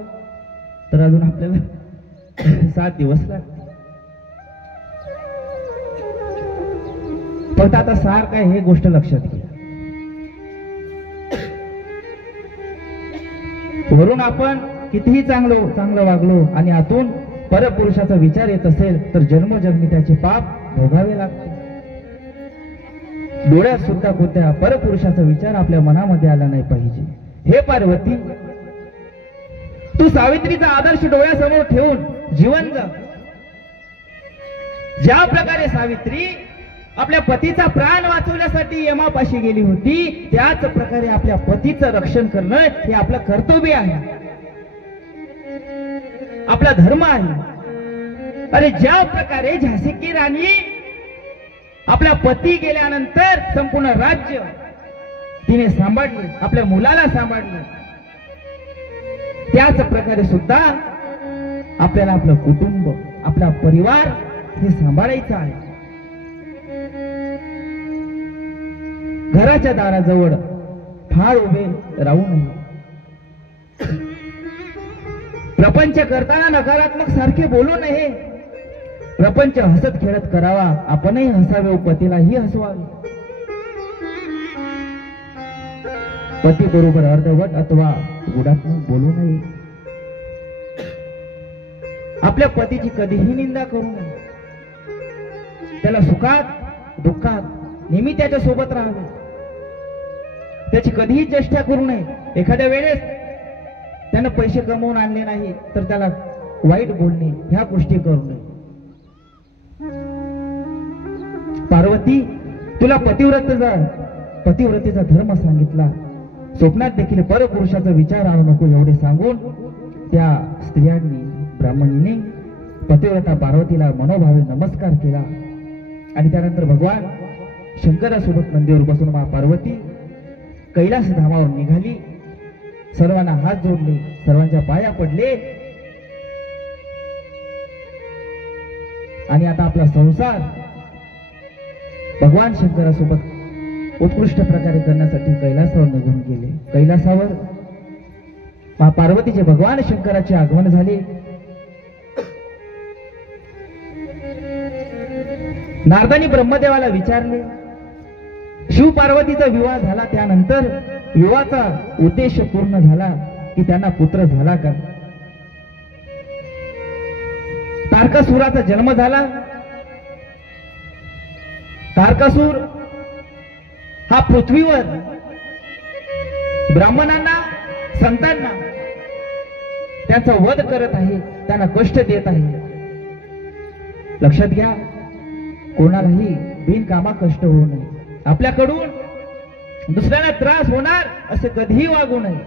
तर अजून आपल्याला 7 दिवस लागतील. फक्त आता सार काय हे गोष्ट लक्षात घ्या. वरून आपण कितीही चांगलं वागलो आणि आतून परपुरुषाचा विचार येत असेल तर जन्मजन्मी त्याचे पाप भोगावे लागते. डोळ्यात सुद्धा कोणत्या परपुरुषाचा विचार आपल्या मनामध्ये आला नाही पाहिजे. हे पार्वती, तू सावित्रीचा आदर्श डोळ्यासमोर ठेवून जीवन जा. ज्या प्रकारे सावित्री आपल्या पतीचा प्राण वाचवण्यासाठी यमापाशी गेली होती, त्याच प्रकारे आपल्या पतीचं रक्षण करणं हे आपलं कर्तव्य आहे, आपला धर्म आहे. अरे ज्या प्रकारे झाशी की राणी आपल्या पती गेल्यानंतर संपूर्ण राज्य तिने सांभाळले, आपल्या मुलाला सांभाळले, त्याच प्रकारे सुद्धा आपल्याला आपलं कुटुंब, आपला परिवार हे सांभाळायचं आहे. घराच्या दाराजवळ फार उभे राहू नये. प्रपंच करताना नकारात्मक सारखे बोलू नये. प्रपंच हसत खेळत करावा, आपणही हसावे, पतीलाही हसवावे. पती बरोबर अर्धवट अथवा गुडात्मक बोलू नये. आपल्या पतीची कधीही निंदा करू नये. त्याला सुखात दुःखात नेहमी त्याच्या सोबत राहावे. त्याची कधीही चेष्टा करू नये. एखाद्या वेळेस त्यानं पैसे कमवून आणले नाही तर त्याला वाईट बोलणे, ह्या गोष्टी करू नये. पार्वती, तुला पतिव्रतेचा धर्म सांगितला. स्वप्नात देखील परपुरुषाचा विचार आणू नको एवढे सांगून त्या स्त्रियांनी, ब्राह्मणीने पतिव्रता पार्वतीला मनोभावे नमस्कार केला. आणि त्यानंतर भगवान शंकरासोबत नंदीवर बसून मा पार्वती कैलास धामावर निघाली. सर्वांना हात जोडले, सर्वांच्या पाया पडले आणि आता आपला संसार भगवान शंकरासोबत उत्कृष्ट प्रकारे करण्यासाठी कैलासावर निघून गेले. कैलासावर मा पार्वतीचे भगवान शंकराचे आगमन झाले. नारदांनी ब्रह्मदेवाला विचारले, शिव पार्वतीचा विवाह झाला त्यानंतर विवाहाचा उद्देश पूर्ण झाला की त्यांना पुत्र झाला का? तारकासुराचा जन्म झाला. तारकासूर हा पृथ्वीवर ब्राह्मणांना, संतांना त्यांचा वध करत आहे, त्यांना कष्ट देत आहे. लक्षात घ्या, कोणालाही बिनकामा कष्ट होऊ नये. आपल्याकडून दुसऱ्याला त्रास होणार असे कधीही वागू नये.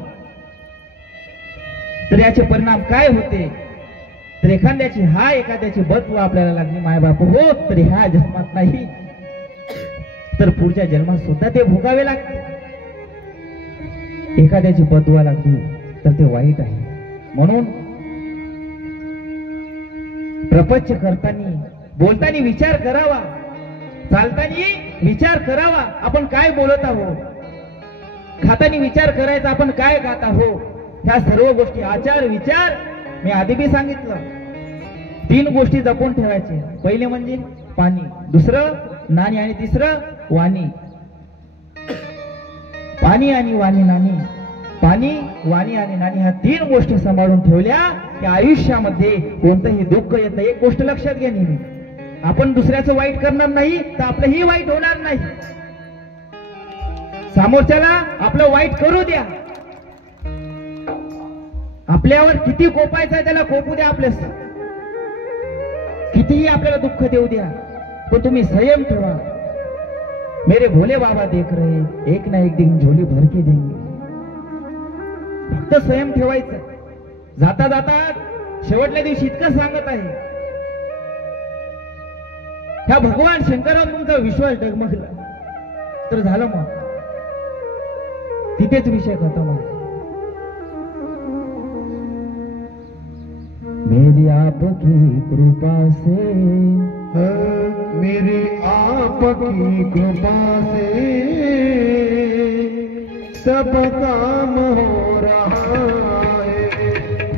तर याचे परिणाम काय होते तर एखाद्याची बदवा आपल्याला लागली माय बाप हो तर ह्या जन्मात नाही तर पुढच्या जन्मात सुद्धा ते भोगावे लागते. एखाद्याची बदवा लागली तर ते वाईट आहे. म्हणून प्रपंच करताना, बोलताना विचार करावा, चालताना विचार करावा आपण काय बोलत आहोत, खाताना विचार करायचा आपण काय खात आहोत. ह्या सर्व गोष्टी आचार विचार मी आधी बी सांगितलं. 3 गोष्टी जपून ठेवायचे. पहिले म्हणजे पाणी, दुसरं नाणी आणि तिसरं वाणी. पाणी आणि वाणी नाणी, पाणी वाणी आणि नाणी ह्या 3 गोष्टी सांभाळून ठेवल्या की आयुष्यामध्ये कोणतंही दुःख येत नाही. एक गोष्ट लक्षात घ्या, नेहमी आपण दुसऱ्याचं वाईट करणार नाही तर आपलंही वाईट होणार नाही. समोरच्याला आपलं वाईट करू द्या. आपल्यावर किती कोपायचं आहे त्याला कोपू द्या. आपल्यास कितीही आपल्याला दुःख देऊ द्या पण तुम्ही संयम ठेवा. मेरे भोले बाबा देख रहे, एक ना एक दिन झोली भर के देंगे. फक्त संयम ठेवायचं. जाता जाता शेवटल्या दिवशी इतकं सांगत आहे, ह्या भगवान शंकरावर तुमचा विश्वास डगमगला तर झालं, मग तिथेच विषय खतम आहे. मेरी आपकी कृपा से, मेरी आपकी कृपा से सब काम हो रहा है.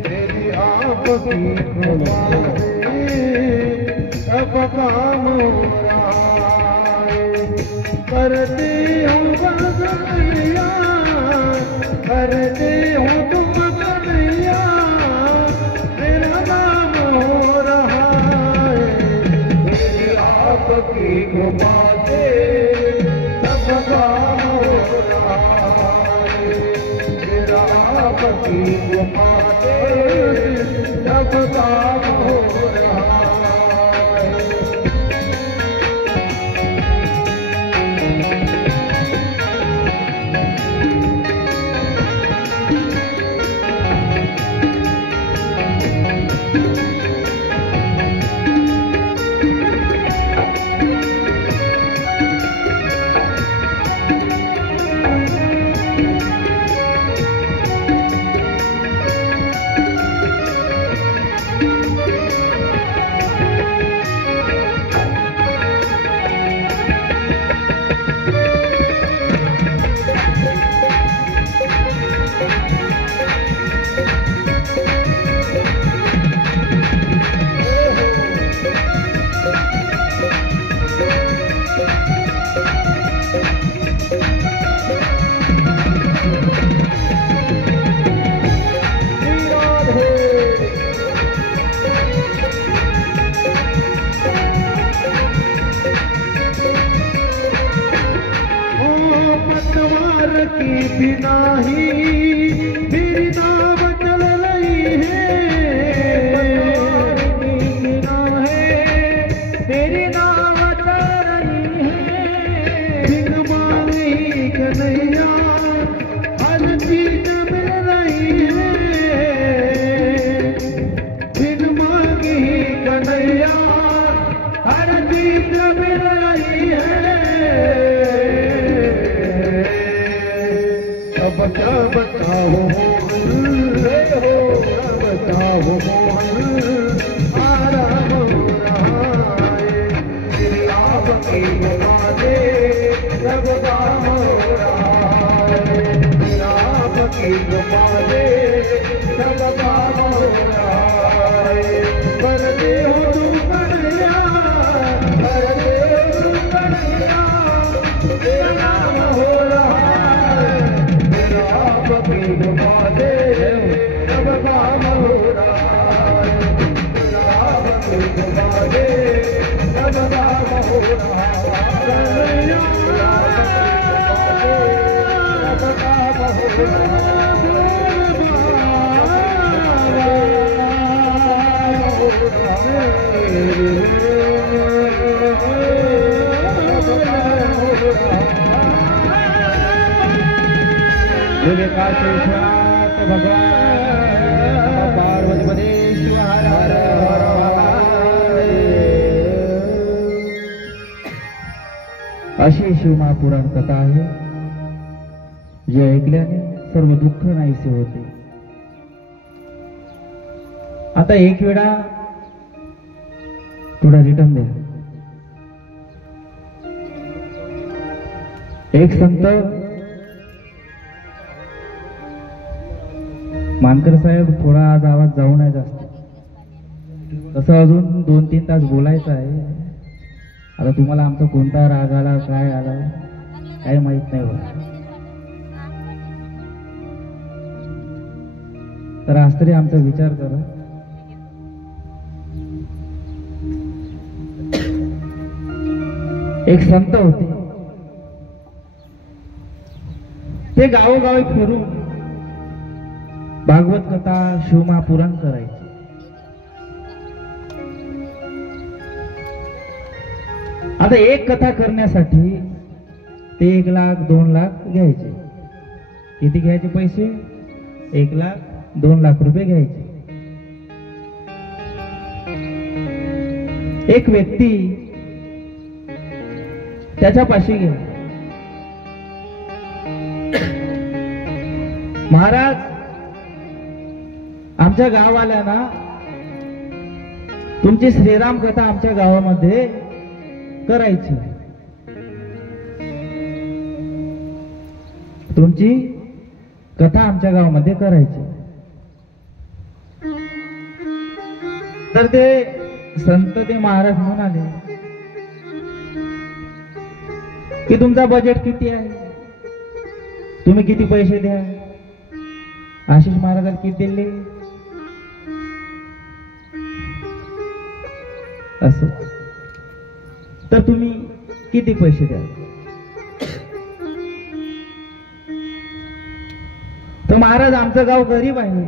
मेरी आपकी कृपा से सब काम हो रहा है. करते हूँ बस मैया, करते हूँ तुम कन्हैया, मेरा नाम हो रहा है। मेरी आपकी कृपा से सब काम हो रहा है। मेरा आपकी कृपा से सब काम हो रहा है। की बिना ही मेरी नाव चल रही है, बिना है मेरी नाव चल रही है। बिन मांगी कन्हैया हर चीज मिल रही है, बिन मांगी कन्हैया हर चीज मिल रही है। बचा बचाओ मोहन हो, बचाओ मोहन आराम हो रहा है। तेरी आपकी कृपा से सब काम हो रहा है। तेरी आपकी कृपा से सब काम हो रहा है। करते हो तुम कन्हैया, करते हो तुम कन्हैया, तेरा नाम हो रहा है। आपकी कृपा से सब काम हो रहा है। आपकी कृपा से सब काम हो रहा है। सब काम हो रहा बोले काशेश्वरात भगवान पार्वतीपते शिव हर हर हर महादेव। अशी शिवमहापुराण कथा आहे, जे ऐकल्याने सर्व दुःख नाहीसे होते. आता एक वेळा थोडा रिटर्न द्या. एक संत मानकर साहेब, थोडा आज आवाज जाऊ नये जास्त, तसं अजून 2-3 तास बोलायचं आहे. आता तुम्हाला आमचा कोणता राग आला, काय आला, काही माहित नाही बघा. तर आज तरी आमचा विचार करा. एक संत होते, ते गावोगावी फिरून भागवत कथा शिवमहापुराण करायचे. आता एक कथा करण्यासाठी ते 1 लाख 2 लाख घ्यायचे. किती घ्यायचे पैसे? 1 लाख 2 लाख रुपये घ्यायचे. एक व्यक्ती त्याच्यापाशी गेला. महाराज, आमच्या गाववाल्यांना तुमची श्रीराम कथा आमच्या गावामध्ये करायची. तुमची कथा आमच्या गावामध्ये करायची. तर ते संत ते महाराज म्हणाले, की तुमचा बजेट किती आहे, तुम्ही किती पैसे द्या. आशिष महाराजांनी किती दिले असं, तर तुम्ही किती पैसे द्या. तर महाराज आमचं गाव गरीब आहे,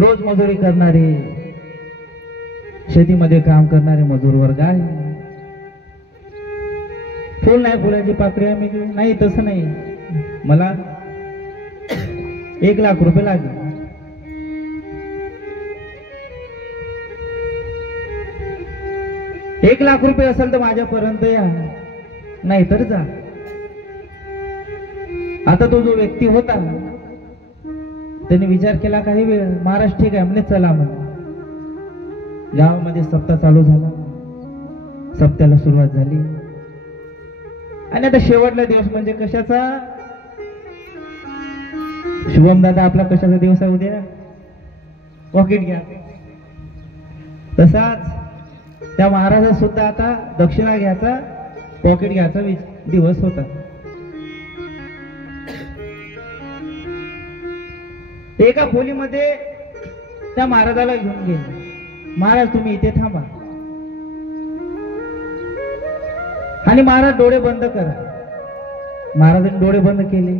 रोज मजुरी करणारे, शेतीमध्ये काम करणारे मजूर वर्ग आहे. फुल नाही, फुलाची पाकळी आम्ही नाही, तसं नाही. मला 1,00,000 रुपये लागेल. ₹1,00,000 असेल तर माझ्यापर्यंत या, नाही तर जा. आता तो जो व्यक्ती होता त्याने विचार केला काही वेळ. महाराज ठीक आहे म्हणजे चला म्हणे. गावामध्ये सप्ताह चालू झाला, सप्त्याला सुरुवात झाली. आणि आता शेवटला दिवस म्हणजे कशाचा, शुभम दादा आपला कशाचा दिवस आहे उद्या, पॉकेट घ्या. तसाच त्या महाराजा सुद्धा आता दक्षिणा घ्यायचा, पॉकेट घ्यायचा दिवस होता. एका खोलीमध्ये त्या महाराजाला घेऊन गेले. महाराज तुम्ही इथे थांबा. आणि महाराज डोळे बंद करा. महाराजांनी डोळे बंद केले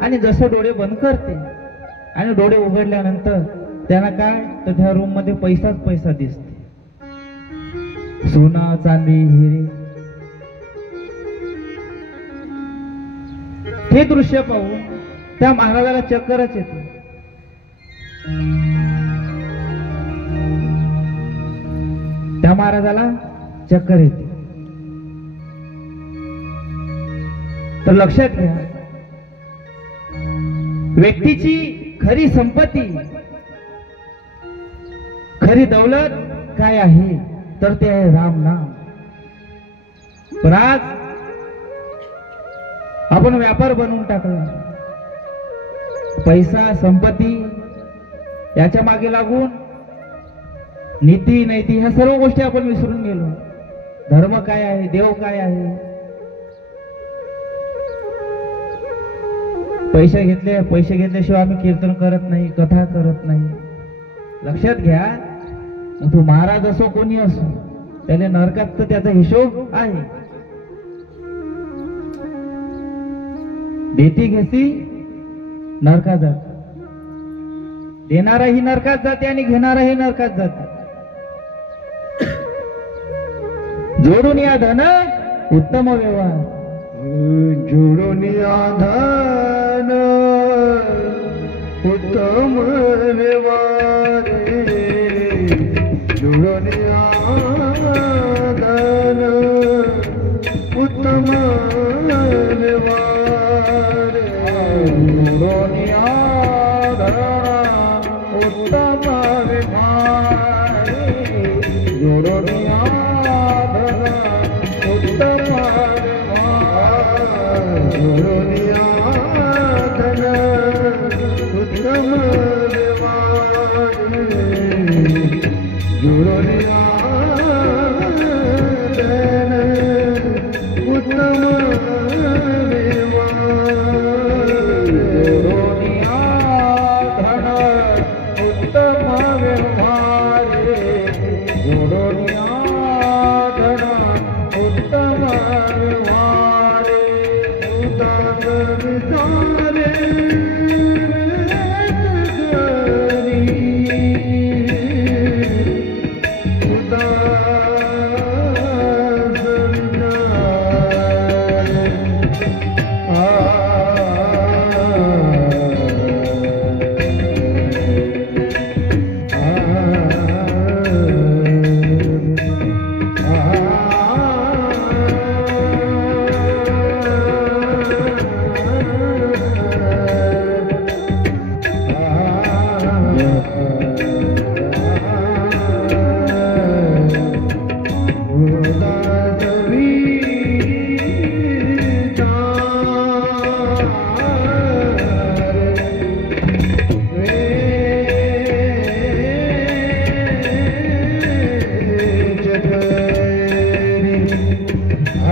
आणि जसं डोळे बंद करते आणि डोळे उघडल्यानंतर त्यांना काय तर त्या रूम मध्ये पैसाच पैसा दिसते. सोना चांदी हिरे. हे दृश्य पाहून त्या महाराजाला चक्करच येते. त्या महाराजाला चक्कर येते. तर लक्षात घ्या, व्यक्तीची खरी संपत्ती, खरी दौलत काय आहे तर ते आहे राम नाम. पण आज आपण व्यापार बनवून टाकला. पैसा संपत्ती याच्या मागे लागून नीती नैती ह्या सर्व गोष्टी आपण विसरून गेलो. धर्म काय आहे, देव काय आहे. पैसे घेतल्याशिवाय आम्ही कीर्तन करत नाही, कथा करत नाही. लक्षात घ्या, तो महाराज असो कोणी असो, त्याला नरकात तर त्याचा हिशोब आहे. देती घेती नरकात जाते, देणाराही नरकात जाते आणि घेणाराही नरकात जाते. जोडून या धन उत्तम व्यवहार. जोडून या धन उत्तम व्यवहार. जोडून या धन उत्तम व्यवहार. जोडून या धन उत्तम व्यवहार. जोडून या धन उत्तम जोडून या धन उत्तम व्यवहार. जोडून या धन उत्तम व्यवहार. जोडून या धन उत्तम व्यवहार. जोडून या धन उत्तम व्यवहार.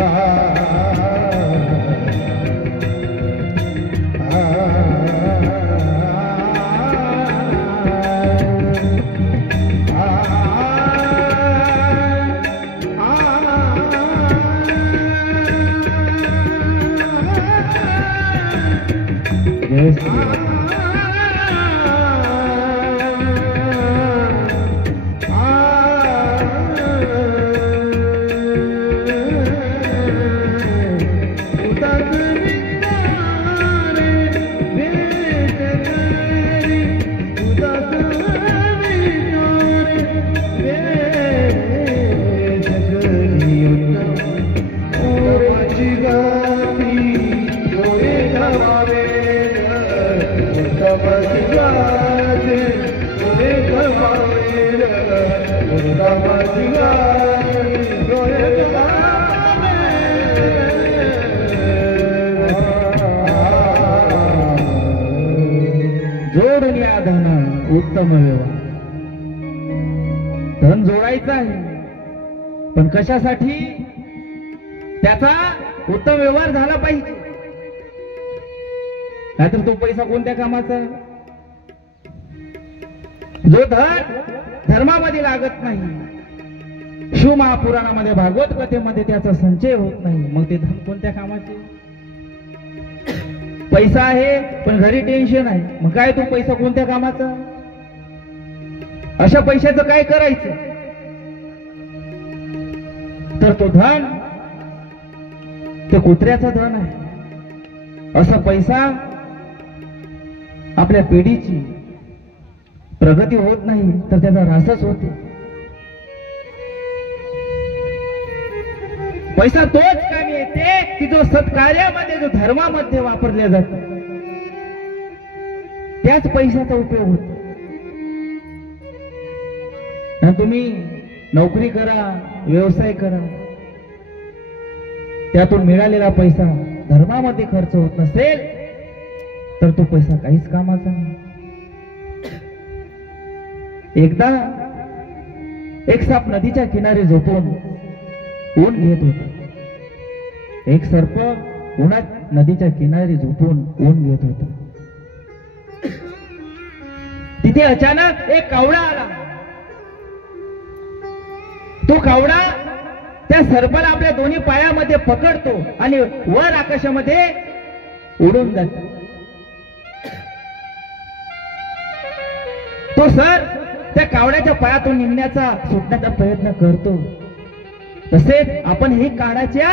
Ah जय श्री जोडल्या धन उत्तम व्यवहार. धन जोडायचं आहे, पण कशासाठी? त्याचा उत्तम व्यवहार झाला पाहिजे. नाहीतर तो पैसा कोणत्या कामाचा? जो धन धर्मामध्ये लागत नाही, शिव महापुराणामध्ये भागवत कथेमध्ये त्याचा संचय होत नाही, मग ते धन कोणत्या कामाचे? पैसा आहे पण घरी टेन्शन आहे, मग काय तो पैसा कोणत्या कामाचा? अशा पैशाचं काय करायचं? तर तो धन ते कुत्र्याचा धन आहे. असा पैसा आपल्या पिढीची प्रगती होत नाही तर त्याचा ऱ्हासच होते. पैसा तोच कामी येते की जो सत्कार्यामध्ये, जो धर्मामध्ये वापरला जातो, त्याच पैशाचा उपयोग होतो. तुम्ही नोकरी करा, व्यवसाय करा, त्यातून मिळालेला पैसा धर्मामध्ये खर्च होत नसेल तर तो पैसा काहीच कामाचा नाही. एकदा एक साप नदीच्या किनारी झोपून ऊन घेत होता. एक सर्प उन्हात नदीच्या किनारी झोपून ऊन घेत होता. तिथे अचानक एक कावळा आला. तो कावळा त्या सर्पाला आपल्या दोन्ही पायामध्ये पकडतो आणि वर आकाशामध्ये उडून जातो. तो सर त्या कावळ्याच्या पायातून निघण्याचा, सुटण्याचा प्रयत्न करतो. तसेच आपण ही काळाच्या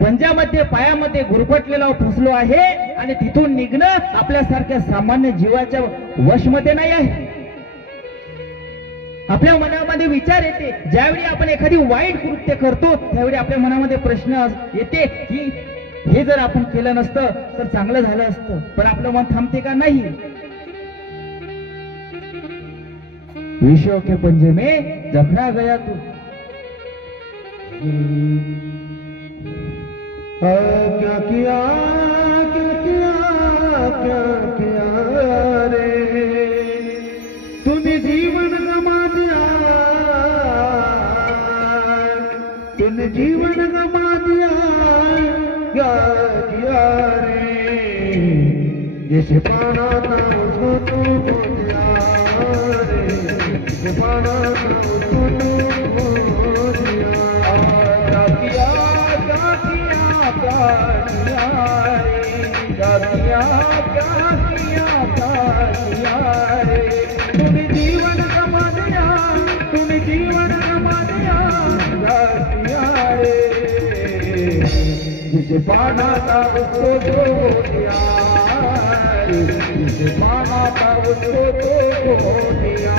पंजामध्ये, पायामध्ये गुरफटलेला फसलो आहे आणि तिथून निघणं आपल्यासारख्या सामान्य जीवाच्या वशमध्ये नाही आहे. आपल्या मनामध्ये विचार येते, ज्यावेळी आपण एखादी वाईट कृत्य करतो त्यावेळी आपल्या मनामध्ये प्रश्न येते की हे जर आपण केलं नसतं तर चांगलं झालं असतं. पण आपलं मन थांबते का? नाही. विश्व के पंजे में जपना गया तू. क्या किया, क्या किया, क्या किया रे, तूने जीवन गमा दिया, तूने जीवन गमा दिया, क्या किया रे, जैसे पाना था उसको तू दिया रे, जैसे पाना था उसको तू दिया. क्या किया, क्या किया, क्या किया, क्या किया, क्या किया रे, तूने जीवन गमा दिया, तूने जीवन गमा दिया, क्या किया रे, जिसे पाना था उसको तो दिया, जिसे पाना था उसको तो दिया.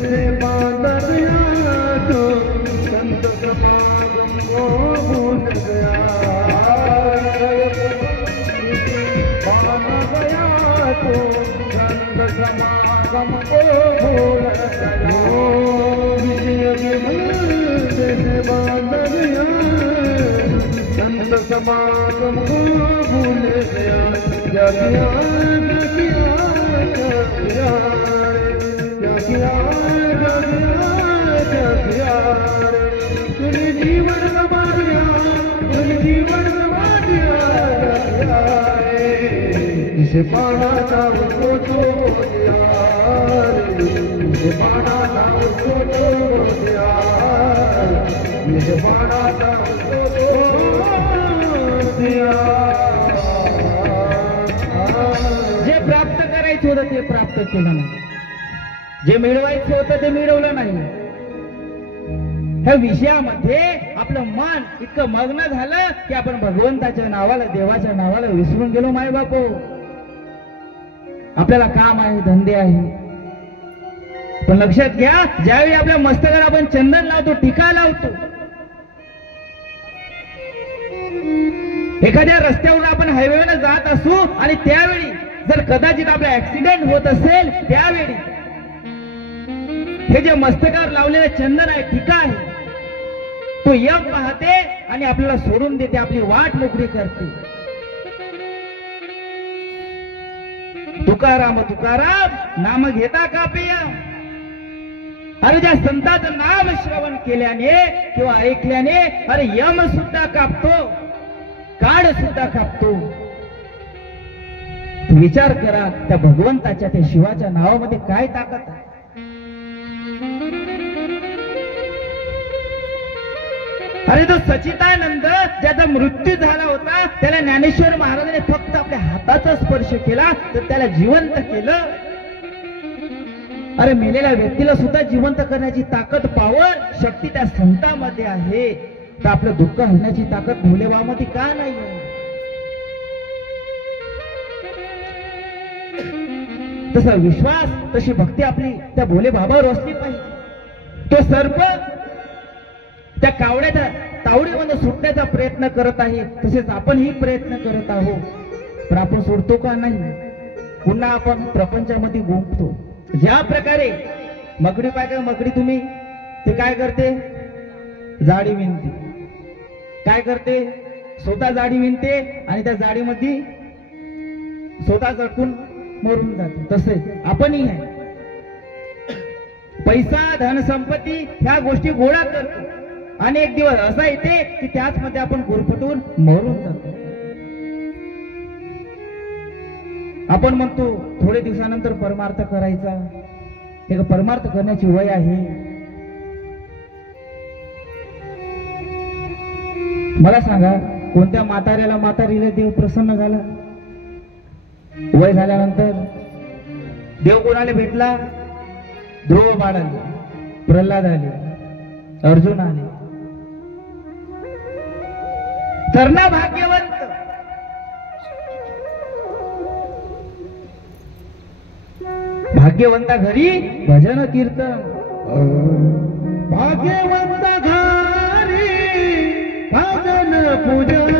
से बांधा गया तो संत समागम को भूल गया, बांधा गया तो संत समागम को भूल गया. विषय के बंधन से बांधा गया संत समागम को भूल गया, क्या किया क्या किया क्या किया क्या किया क्या किया तूने जीवन गवा दिया, तूने जीवन गवा दिया, क्या जिसे पाना था उसको छोड़ दिया, जिसे पाना था उसको छोड़ दिया, जिसे पाना था उसको छोड़ दिया। जे प्राप्त करायचं होतं ते प्राप्त केलं नाही, जे मिळवायचं होतं ते मिळवलं नाही. ह्या विषयामध्ये आपलं मन इतकं मग्न झालं की आपण भगवंताच्या नावाला, देवाच्या नावाला विसरून गेलो. माय बापू, आपल्याला काम आहे, धंदे आहे, पण लक्षात घ्या, ज्यावेळी आपल्या मस्तकाला आपण चंदन लावतो, टीका लावतो, एखाद्या रस्त्यावर आपण हायवेवर जात असू आणि त्यावेळी जर कदाचित आपला ऍक्सिडेंट होत असेल, त्यावेळी हे जे मस्तकावर लावलेलं चंदन आहे, टीका आहे, तो यम पाहते आणि आपल्याला सोडून देते, आपली वाट मोकळी करते. तुकाराम तुकाराम नाम घेता कापिया. अरे ज्या संताचं नाम श्रवण केल्याने किंवा ऐकल्याने अरे यम सुद्धा कापतो, काळ सुद्धा कापतो. विचार करा, त्या भगवंताच्या, त्या शिवाच्या नावामध्ये काय ताकद आहे. अरे तो सचिदानंद ज्याचा मृत्यू झाला होता, त्याला ज्ञानेश्वर महाराजांनी फक्त आपल्या हाताचा स्पर्श केला तर त्याला जिवंत केलं. अरे मेलेल्या व्यक्तीला सुद्धा जिवंत करण्याची ताकद, पावर, शक्ती त्या संतांमध्ये आहे. तर आपलं दुःख हरण्याची ताकद भोलेबाबामध्ये का नाही? तसा विश्वास, तशी भक्ती आपली त्या भोले बाबावर असली पाहिजे. तो सर्प त्या कावड्याच्या तावडीमध्ये सुटण्याचा प्रयत्न करत आहे, तसेच आपणही प्रयत्न करत आहोत, पण आपण सोडतो का नाही? पुन्हा आपण प्रपंचामध्ये गुंफतो. ज्या प्रकारे मकडी पाय, मकडी तुम्ही ते काय करते, जाळी विणते, काय करते, स्वतः जाळी विणते आणि त्या जाळीमध्ये स्वतः चटकून मरून जाते. तसेच आपणही आहे, पैसा, धन, संपत्ती ह्या गोष्टी गोळा करतो आणि एक दिवस असा येते की त्याच मध्ये आपण गुरफटून मरून जातो. आपण म्हणतो थोडे दिवसानंतर परमार्थ करायचा, हे परमार्थ करण्याची वय आहे. मला सांगा, कोणत्या म्हाताऱ्याला, म्हातारीला देव प्रसन्न झाला? वय झाल्यानंतर देव कोणाला भेटला? ध्रुव बाळाला, प्रल्हाद आले, अर्जुन आले. कर्णा भाग्यवंत, भाग्यवंता घरी भजन कीर्तन, भाग्यवंता घरी भजन पूजन,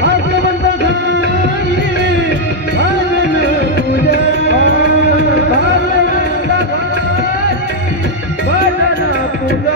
भाग्यवंता घरी भजन पूजन, भाग्यवंता घरी भजन पूजन,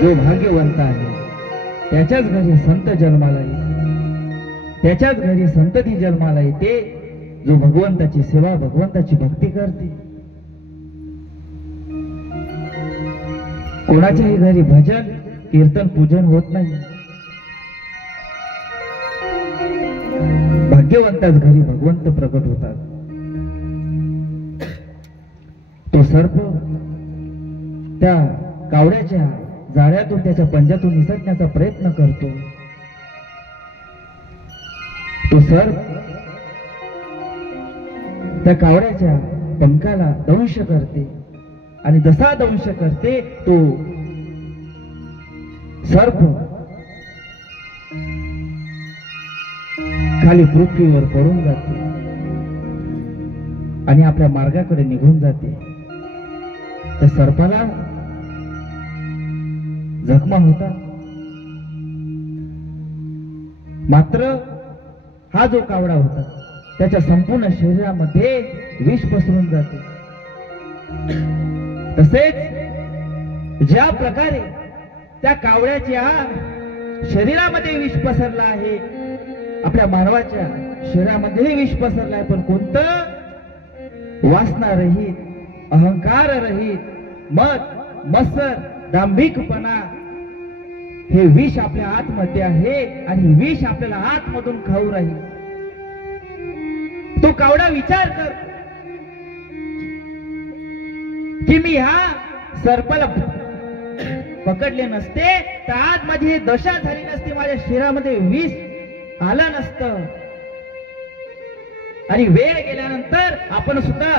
जो भाग्यवंत आहे त्याच्याच घरी संत जन्माला येते, त्याच्याच घरी संतती जन्माला येते जो भगवंताची सेवा भगवंताची भक्ती करते. कोणाच्याही घरी भजन कीर्तन पूजन होत नाही. भाग्यवंताच घरी भगवंत प्रकट होतात. तो सर्प त्या कावड्याच्या जाळ्यातून त्याच्या पंजातून निसटण्याचा प्रयत्न करतो. तो सर्प त्या कावड्याच्या पंखाला दंश करते आणि जसा दंश करते तो सर्प खाली पृथ्वीवर पडून जाते आणि आपल्या मार्गाकडे निघून जाते. त्या सर्पाला जखमा होता, मात्र हा जो कावडा होता त्याच्या संपूर्ण शरीरामध्ये विष पसरून जाते. तसेच ज्या प्रकारे त्या कावड्याच्या शरीरामध्ये विष पसरला आहे, आपल्या मानवाच्या शरीरामध्ये विष पसरला आहे, पण कोणतं? वासना रहित, अहंकार रहित, मत मत्सर दांभिकपणा हे विष आपल्या आतमध्ये आहे आणि विष आपल्याला आतमधून खाऊ राहील. तो कावडा विचार कर की मी ह्या सर्पाला पकडले नसते तर आज माझी ही दशा झाली नसती, माझ्या शरीरामध्ये विष आलं नसतं. आणि वेळ गेल्यानंतर आपण सुद्धा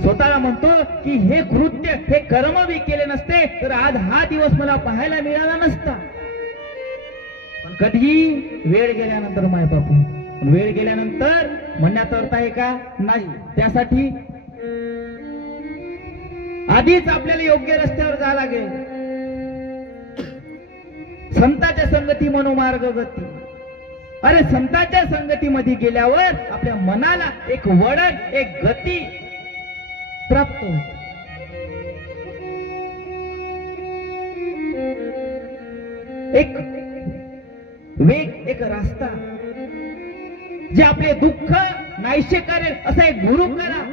स्वतःला म्हणतो की हे कृत्य हे कर्म मी केले नसते तर आज हा दिवस मला पाहायला मिळाला नसता. पण कधी वेळ गेल्यानंतर माय बापू, वेळ गेल्यानंतर म्हणण्यात अर्थ आहे का? नाही. त्यासाठी आधीच आपल्याला योग्य रस्त्यावर जावं लागेल. संताच्या संगती मनोमार्ग गती. अरे संताच्या संगतीमध्ये गेल्यावर आपल्या मनाला एक वळण, एक गती प्राप्त होते. एक वेग, एक रास्ता जे आपले दुःख नाहीसे करेल असा एक गुरु करा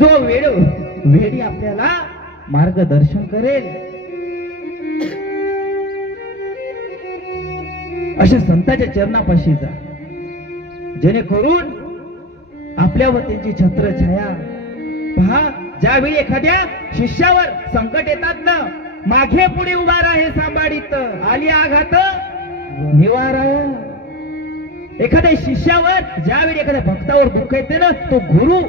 जो वेळी आपल्याला मार्गदर्शन करेल. अशा संताच्या चरणापाशी जा, जेणेकरून आपल्यावर त्यांची छत्रछाया पहा. ज्यावेळी एखाद्या शिष्यावर संकट येतात ना, मागे पुढे उभा राहे सांभाळीत, आली आघात निवारा. एखाद्या शिष्यावर ज्यावेळी एखाद्या भक्तावर दुःख येते ना, तो गुरु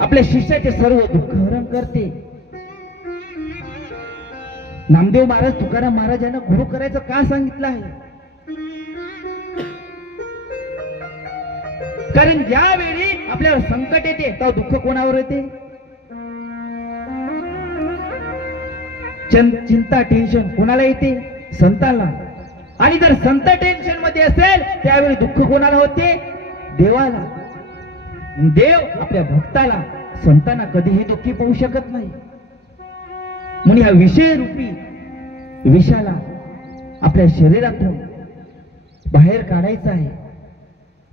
आपल्या शिष्याचे सर्व दुःख हरण करते. नामदेव महाराज तुकाराम महाराज यांना गुरु करायचं का सांगितलं आहे? कारण ज्यावेळी आपल्याला संकट येते तेव्हा दुःख कोणावर येते? चिंता टेन्शन कोणाला येते? संताला. आणि जर संत टेन्शन मध्ये असेल त्यावेळी दुःख कोणाला होते? देवाला. देव आपल्या भक्ताला, संतांना कधीही दुःखी पाहू शकत नाही. म्हणून ह्या विषय रूपी विषाला आपल्या शरीरातून बाहेर काढायचं आहे.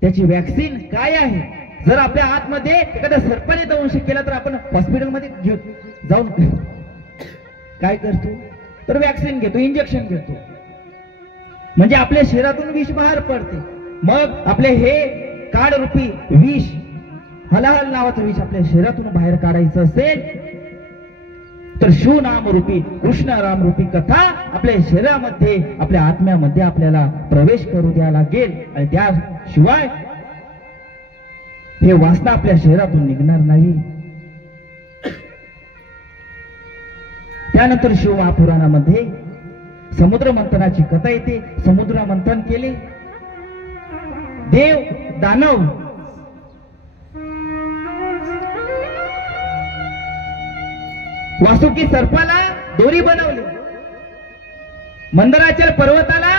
त्याची वॅक्सिन काय आहे? जर आपल्या आतमध्ये एखाद्या सर्पाने दंश केला तर आपण हॉस्पिटलमध्ये जाऊन काय करतो? तर वॅक्सिन घेतो, इंजेक्शन घेतो, म्हणजे आपल्या शरीरातून विष बाहेर पडते. मग आपले हे काळ रूपी विष, हलाहल नावाचं विष आपल्या शरीरातून बाहेर काढायचं असेल तर शिवनाम रूपी, कृष्ण राम रूपी कथा आपल्या शरीरामध्ये, आपल्या आत्म्यामध्ये आपल्याला प्रवेश करू द्यावा लागेल. आणि त्याशिवाय हे वासना आपल्या शरीरातून निघणार नाही. त्यानंतर शिव महापुराणामध्ये समुद्र मंथनाची कथा येते. समुद्र मंथन केले, देव दानव वासुकी सर्पाला दोरी बनवली मंदराचल पर्वताला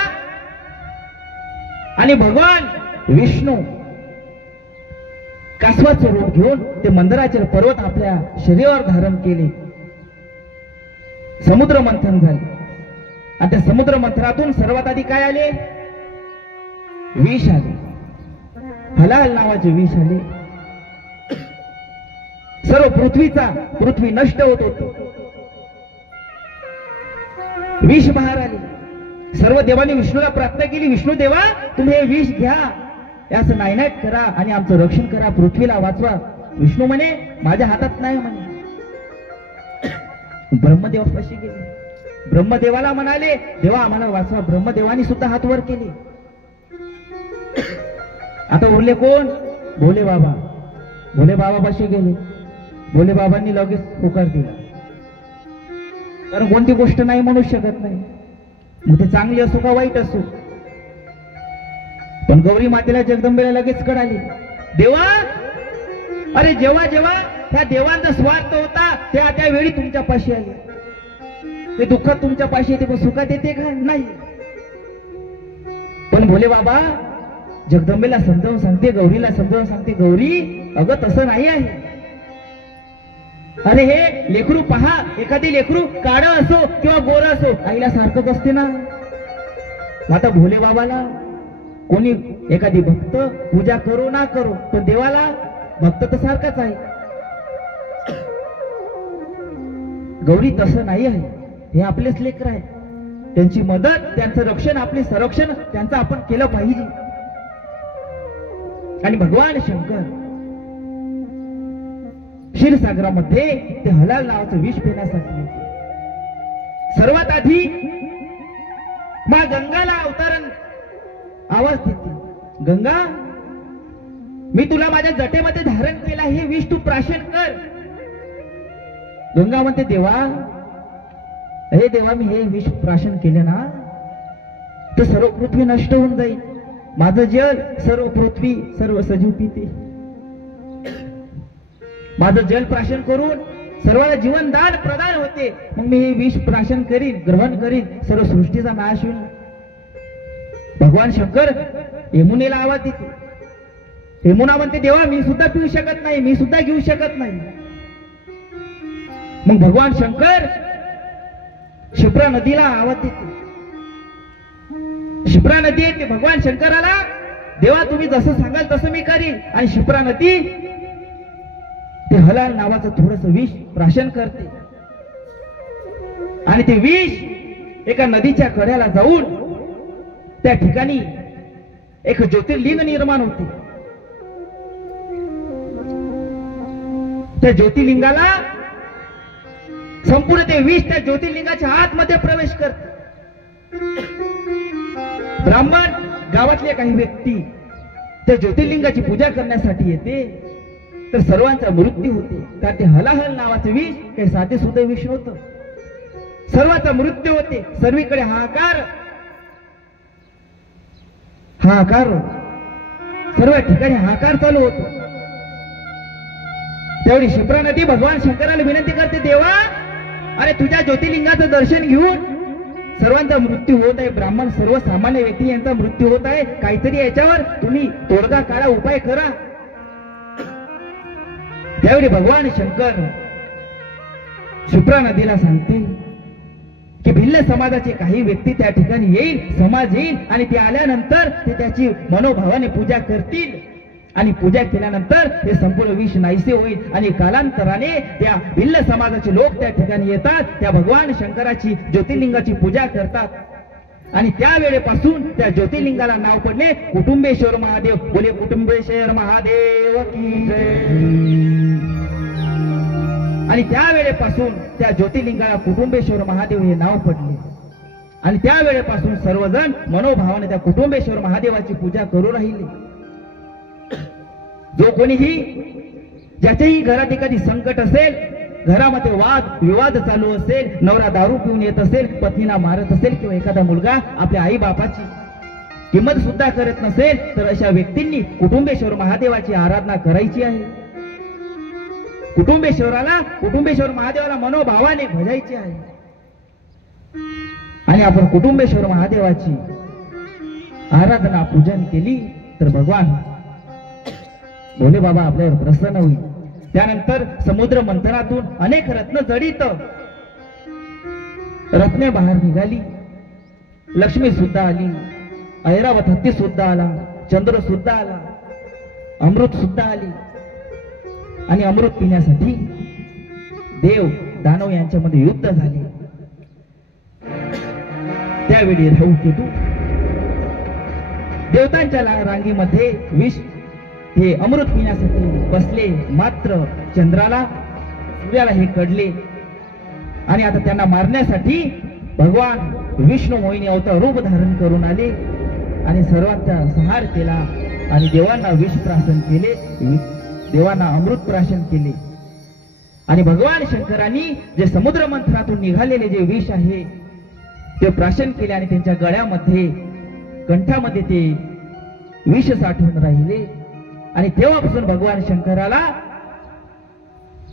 आणि भगवान विष्णू कासवाचं रूप घेऊन ते मंदराचल पर्वत आपल्या शरीरावर धारण केले. समुद्र मंथन झाले आणि त्या समुद्र मंथनातून सर्वात आधी काय आले? विष आले. हलाहल नावाचे विष आले. सर्व पृथ्वी नष्ट होत होती. विष बाहेर आले. सर्व देवांनी विष्णूला प्रार्थना केली, विष्णू देवा तुम्ही हे विष घ्या, याचं नायनाट करा आणि आमचं रक्षण करा, पृथ्वीला वाचवा. विष्णू म्हणे माझ्या हातात नाही म्हणे. ब्रह्मदेवापाशी गेले. ब्रह्मदेवाला म्हणाले देवा आम्हाला वाचवा. ब्रह्मदेवानी सुद्धा हात वर केले. आता उरले कोण? भोले बाबा. भोले बाबापाशी गेले. भोले बाबांनी लगेच होकार दिला. कारण कोणती गोष्ट नाही म्हणू शकत नाही, मग ते चांगली असो का वाईट असो. पण गौरी मातेला जगदंबेला लगेच कळाली, देवा अरे जेव्हा जेव्हा त्या देवांचा स्वार्थ होता त्यावेळी तुमच्या पाशी आले. ते दुःखात तुमच्या पाशी येते पण सुखात येते का? नाही. पण भोले बाबा जगदंबेला समजावून सांगते, गौरीला समजावून सांगते, गौरी अगं तसं नाही आहे. अरे हे लेकरू पहा, एखादी लेकरू काळं असो किंवा गोर असो आईला सारखंच असते ना. आता भोले बाबाला कोणी एखादी भक्त पूजा करो ना करो पण देवाला भक्त तर सारखाच आहे. गौरी तसं नाही आहे. हे आपलेच लेकर आहे. त्यांची मदत, त्यांचं रक्षण, आपले संरक्षण त्यांचं आपण केलं पाहिजे. आणि भगवान शंकर क्षीरसागरामध्ये ते हलाल नावाचं विष पिण्यासाठी सर्वात आधी मा गंगाला अवतरण आवाज देते, गंगा मी तुला माझ्या जटेमध्ये धारण केला, हे विष तू प्राशन कर. गंगा म्हणते देवा, हे देवा मी हे विष प्राशन केले ना तर सर्व पृथ्वी नष्ट होऊन जाईल. माझं जल सर्व पृथ्वी सर्व सजीव पिते. माझं जल प्राशन करून सर्वांना जीवनदान प्रदान होते. मग मी हे विष प्राशन करीन, ग्रहण करीन, सर्व सृष्टीचा नाश होईल. भगवान शंकर यमुनेला आवाज देते. यमुना म्हणते देवा मी सुद्धा पिऊ शकत नाही, मी सुद्धा घेऊ शकत नाही. मग भगवान शंकर क्षिप्रा नदीला आवाज देते. क्षिप्रा नदी येते भगवान शंकराला, देवा तुम्ही जसं सांगाल तसं मी करीन. आणि क्षिप्रा नदी ते हलाल नावाचं थोडस विष प्राशन करते. आणि ते विष एका नदीच्या कड्याला जाऊन त्या ठिकाणी एक ज्योतिर्लिंग निर्माण होते. त्या ज्योतिर्लिंगाला संपूर्ण ते विष त्या ज्योतिर्लिंगाच्या आतमध्ये प्रवेश करते. ब्राह्मण गावातल्या काही व्यक्ती त्या ज्योतिर्लिंगाची पूजा करण्यासाठी येते तर सर्वांचा मृत्यू होते. कारण ते हलाहल नावाचे विष काही साधे सुधे विष नव्हतं. सर्वांचा मृत्यू होते. सर्वीकडे हाहाकार सर्व ठिकाणी हाहाकार चालू होतो. त्यावेळी क्षिप्रा नदी भगवान शंकराला विनंती करते, देवा अरे तुझ्या ज्योतिर्लिंगाचं दर्शन घेऊन सर्वांचा मृत्यू होत आहे. ब्राह्मण सर्वसामान्य व्यक्ती यांचा मृत्यू होत आहे. काहीतरी याच्यावर तुम्ही तोडगा काढा, उपाय करा. त्यावेळी भगवान शंकर क्षिप्रा नदीला सांगते की भिल्ल समाजाचे काही व्यक्ती त्या ठिकाणी येईल, समाज येईल आणि ते आल्यानंतर ते त्याची मनोभावाने पूजा करतील. आणि पूजा केल्यानंतर हे संपूर्ण विष नाहीसे होईल. आणि कालांतराने त्या भिल्ल समाजाचे लोक त्या ठिकाणी येतात, त्या भगवान शंकराची ज्योतिर्लिंगाची पूजा करतात. आणि त्यावेळेपासून त्या ज्योतिर्लिंगाला नाव पडले कुटुंबेश्वर महादेव. बोले कुटुंबेश्वर महादेव की जय. आणि त्यावेळेपासून त्या ज्योतिर्लिंगाला कुटुंबेश्वर महादेव हे नाव पडले. आणि त्यावेळेपासून सर्वजण मनोभावाने त्या कुटुंबेश्वर महादेवाची पूजा करू राहिले. जो कोणीही ज्याच्याही घरात एखादी संकट असेल, घरामध्ये वाद विवाद चालू असेल, नवरा दारू पिऊन येत असेल, पत्नीला मारत असेल किंवा एखादा मुलगा आपल्या आई बापाची किंमत सुद्धा करत नसेल तर अशा व्यक्तींनी कुटुंबेश्वर महादेवाची आराधना करायची आहे. कुटुंबेश्वर महादेवाला मनोभावाने भजायचे आहे. आणि आपण कुटुंबेश्वर महादेवाची आराधना पूजन केली तर भगवान भोले बाबा आपल्यावर प्रसन्न होईल. त्यानंतर समुद्र मंथनातून अनेक रत्न जडित रत्ने बाहेर निघाली. लक्ष्मी सुद्धा आली, ऐरावत हत्ती सुद्धा आला, चंद्र सुद्धा आला, अमृत सुद्धा आली. आणि अमृत पिण्यासाठी देव दानव यांच्यामध्ये युद्ध झाले. त्यावेळी राहू केतू देवतांच्या रांगीमध्ये विष हे अमृत पिण्यासाठी बसले. मात्र चंद्राला सूर्याला हे कळले आणि आता त्यांना मारण्यासाठी भगवान विष्णू मोहिनी अवतार रूप धारण करून आले आणि सर्वांचा संहार केला आणि देवांना विष प्राशन केले, देवांना अमृत प्राशन केले. आणि भगवान शंकरांनी जे समुद्र मंथनातून निघालेले जे विष आहे ते प्राशन केले आणि त्यांच्या गळ्यामध्ये कंठामध्ये ते विष साठवून राहिले. आणि तेव्हापासून भगवान शंकराला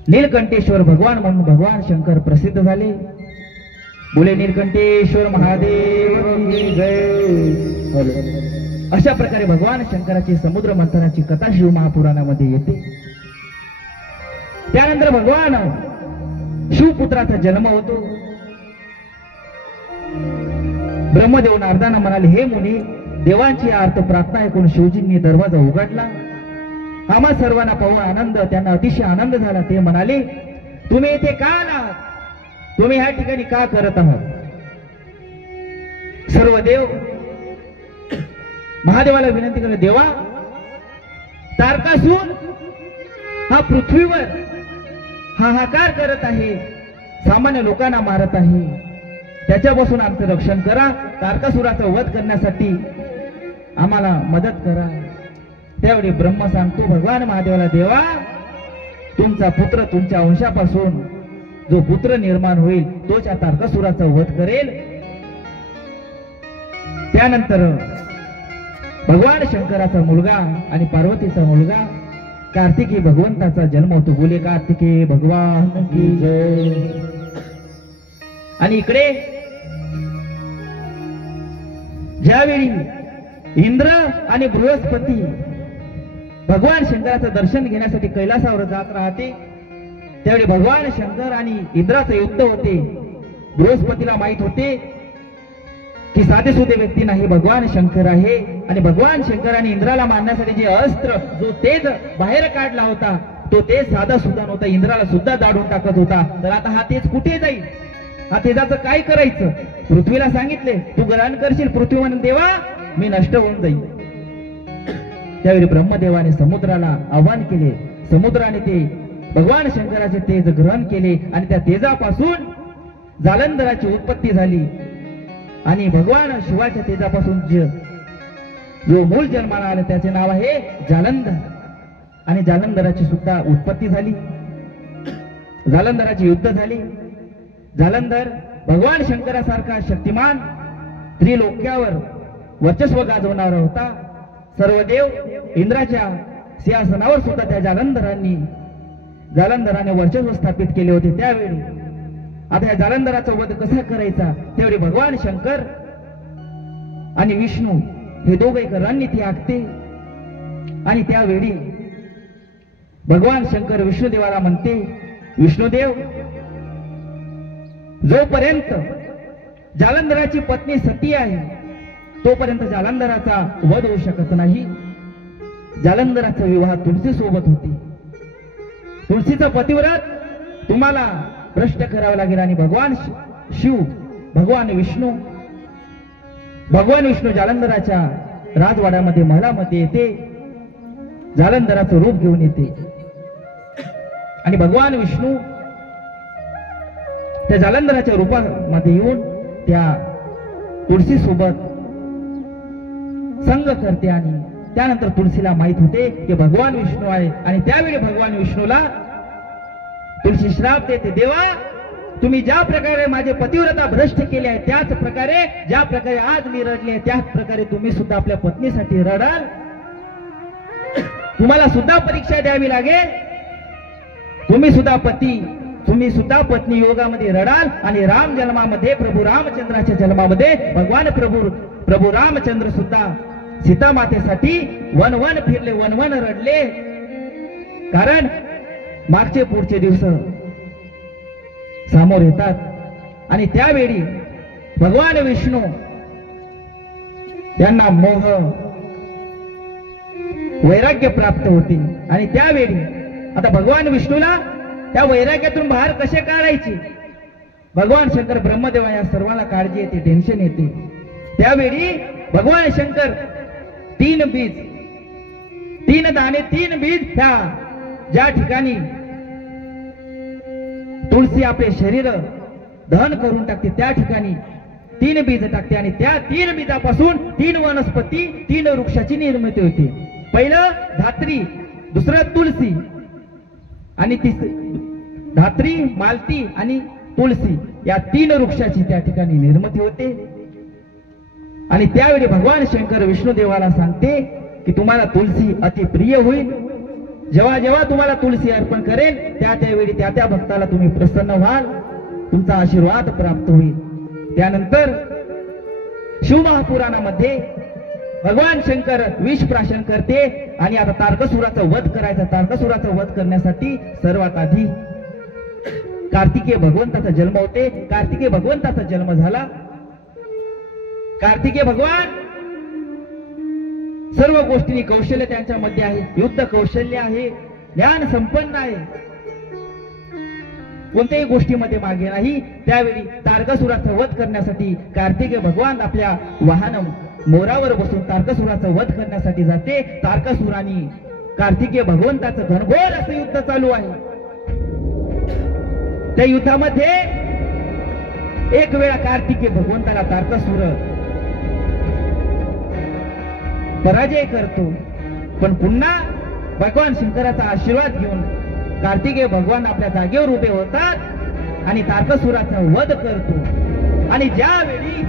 नीलकंठेश्वर भगवान म्हणून भगवान शंकर प्रसिद्ध झाले. बोले नीलकंठेश्वर महादेव की जय. अशा प्रकारे भगवान शंकराची समुद्र मंथनाची कथा शिव महापुराणामध्ये येते. त्यानंतर भगवान शिवपुत्राचा जन्म होतो. ब्रह्मदेव नारदांना म्हणाले, हे मुनी, देवांची आर्त प्रार्थना ऐकून शिवजींनी दरवाजा उघडला. आम्हा सर्वांना पाहून आनंद, त्यांना अतिशय आनंद झाला. ते म्हणाले, तुम्ही इथे का आलात? तुम्ही ह्या ठिकाणी का करत आहात? सर्व देव महादेवाला विनंती केली, देवा, तारकासूर हा पृथ्वीवर हाहाकार करत आहे, सामान्य लोकांना मारत आहे, त्याच्यापासून आमचं रक्षण करा. तारकासुराचा वध करण्यासाठी आम्हाला मदत करा. त्यावेळी ब्रह्म सांगतो भगवान महादेवाला, देवा, तुमचा पुत्र तुमच्या वंशापासून जो पुत्र निर्माण होईल तोच या तारकासुराचा वध करेल. त्यानंतर भगवान शंकराचा मुलगा आणि पार्वतीचा मुलगा कार्तिकी भगवंताचा जन्म होतो. बोले कार्तिकी भगवान की जय. आणि इकडे ज्यावेळी इंद्र आणि बृहस्पती भगवान शंकराचं दर्शन घेण्यासाठी कैलासावर जात राहते, त्यावेळी भगवान शंकर आणि इंद्राचं युद्ध होते. बृहस्पतीला माहित होते की साधे सुधे व्यक्ती नाही, भगवान शंकर आहे. आणि भगवान शंकर आणि इंद्राला मारण्यासाठी जे अस्त्र, जो तेज बाहेर काढला होता, तो तेज साधा सुद्धा नव्हता, इंद्राला सुद्धा जाडून टाकत होता. तर आता हा तेज कुठे जाईल? हा तेजाचं काय करायचं? पृथ्वीला सांगितले, तू ग्रहण करशील. पृथ्वी म्हणून, देवा, मी नष्ट होऊन जाईल. त्यावेळी ब्रह्मदेवाने समुद्राला आवाहन केले. समुद्राने ते भगवान शंकराचे तेज ग्रहण केले आणि त्या तेजापासून जालंधराची उत्पत्ती झाली. आणि भगवान शिवाच्या तेजापासून जो मूळ जन्माला आलं त्याचे नाव आहे जालंधर. आणि जालंधराची सुद्धा उत्पत्ती झाली. जालंधराची युद्ध झाली. जालंधर भगवान शंकरासारखा शक्तिमान त्रिलोक्यावर वर्चस्व गाजवणारा होता. सर्व देव इंद्राच्या सिंहासनावर सुद्धा त्या जालंधराने वर्चस्व स्थापित केले होते. त्यावेळी आता या जालंधराचा वध कसा करायचा? त्यावेळी भगवान शंकर आणि विष्णू हे दोघे एक रणनीती आखते. आणि त्यावेळी भगवान शंकर विष्णुदेवाला म्हणते, विष्णुदेव, जोपर्यंत जालंधराची पत्नी सती आहे तोपर्यंत जालंधराचा वध होऊ शकत नाही. जालंधराचा विवाह तुलसी सोबत होती. तुलसीचा पतिव्रत तुम्हाला भ्रष्ट करावं लागेल. आणि भगवान शिव, भगवान विष्णू जालंधराच्या राजवाड्यामध्ये, महलामध्ये येते. जालंधराचं रूप घेऊन येते. आणि भगवान विष्णू त्या जालंधराच्या रूपामध्ये येऊन त्या तुळशी सोबत संग करते. आणि त्यानंतर तुळशीला माहित होते की भगवान विष्णू आहे. आणि त्यावेळी भगवान विष्णूला तुळशी श्राप देते, देवा, तुम्ही ज्या प्रकारे माझे पतिव्रता भ्रष्ट केले आहे, त्याच प्रकारे ज्या प्रकारे आज मी रडले त्याच प्रकारे तुम्ही सुद्धा आपल्या पत्नीसाठी रडाल. तुम्हाला सुद्धा परीक्षा द्यावी लागेल. तुम्ही सुद्धा पती तुम्ही सुद्धा पत्नी योगामध्ये रडाल आणि राम जन्मामध्ये प्रभू रामचंद्राच्या जन्मामध्ये भगवान प्रभू रामचंद्र सुद्धा सीता मातेसाठी वन फिरले, वन रडले. कारण मागचे पुढचे दिवस समोर येतात आणि त्यावेळी भगवान विष्णू यांना मोह वैराग्य प्राप्त होते. आणि त्यावेळी आता भगवान विष्णूला त्या वैराग्यातून बाहेर कसे काढायचे, भगवान शंकर ब्रह्मदेवा या सर्वांना काळजी येते, टेन्शन येते. त्यावेळी भगवान शंकर 3 बीज, 3 दाणे, 3 बीज ह्या ज्या ठिकाणी तुळसी आपले शरीर दहन करून टाकते त्या ठिकाणी 3 बीज टाकते आणि त्या 3 बीजापासून 3 वनस्पती, 3 वृक्षाची निर्मिती होते. पहिलं धात्री, दुसरं तुळसी आणि धात्री, मालती आणि तुळसी या 3 वृक्षाची त्या ठिकाणी निर्मिती होते. आणि त्यावेळी भगवान शंकर विष्णुदेवाला सांगते की तुम्हाला तुळसी अति प्रिय होईल. जेव्हा जेव्हा तुम्हाला तुळसी अर्पण करेल त्यावेळी त्या भक्ताला तुम्ही प्रसन्न व्हाल, तुमचा आशीर्वाद प्राप्त होईल. त्यानंतर शिवमहापुराणामध्ये भगवान शंकर विष प्राशन करते आणि आता तारकासुराचा वध करायचा. तारकासुराचा वध करण्यासाठी सर्वात आधी कार्तिकेय भगवंताचा जन्म होते. कार्तिकेय भगवंताचा जन्म झाला. कार्तिकेय भगवान सर्व गोष्टींनी कौशल्य त्यांच्यामध्ये आहे, युद्ध कौशल्य आहे, ज्ञान संपन्न आहे, कोणत्याही गोष्टीमध्ये मागे नाही. त्यावेळी तारकासुराचा वध करण्यासाठी कार्तिकेय भगवान आपल्या वाहन मोरावर बसून तारकासुराचा वध करण्यासाठी जाते. तारकासुराने कार्तिकेय भगवंताचं घनघोर असं युद्ध चालू आहे. त्या युद्धामध्ये एक वेळा कार्तिकेय भगवंताला तारकासुर पराजय करतो, पण पुन्हा भगवान शंकराचा आशीर्वाद घेऊन कार्तिकेय भगवान आपल्या जागेवर उभे होतात आणि तारकासुराचा वध करतो. आणि ज्यावेळी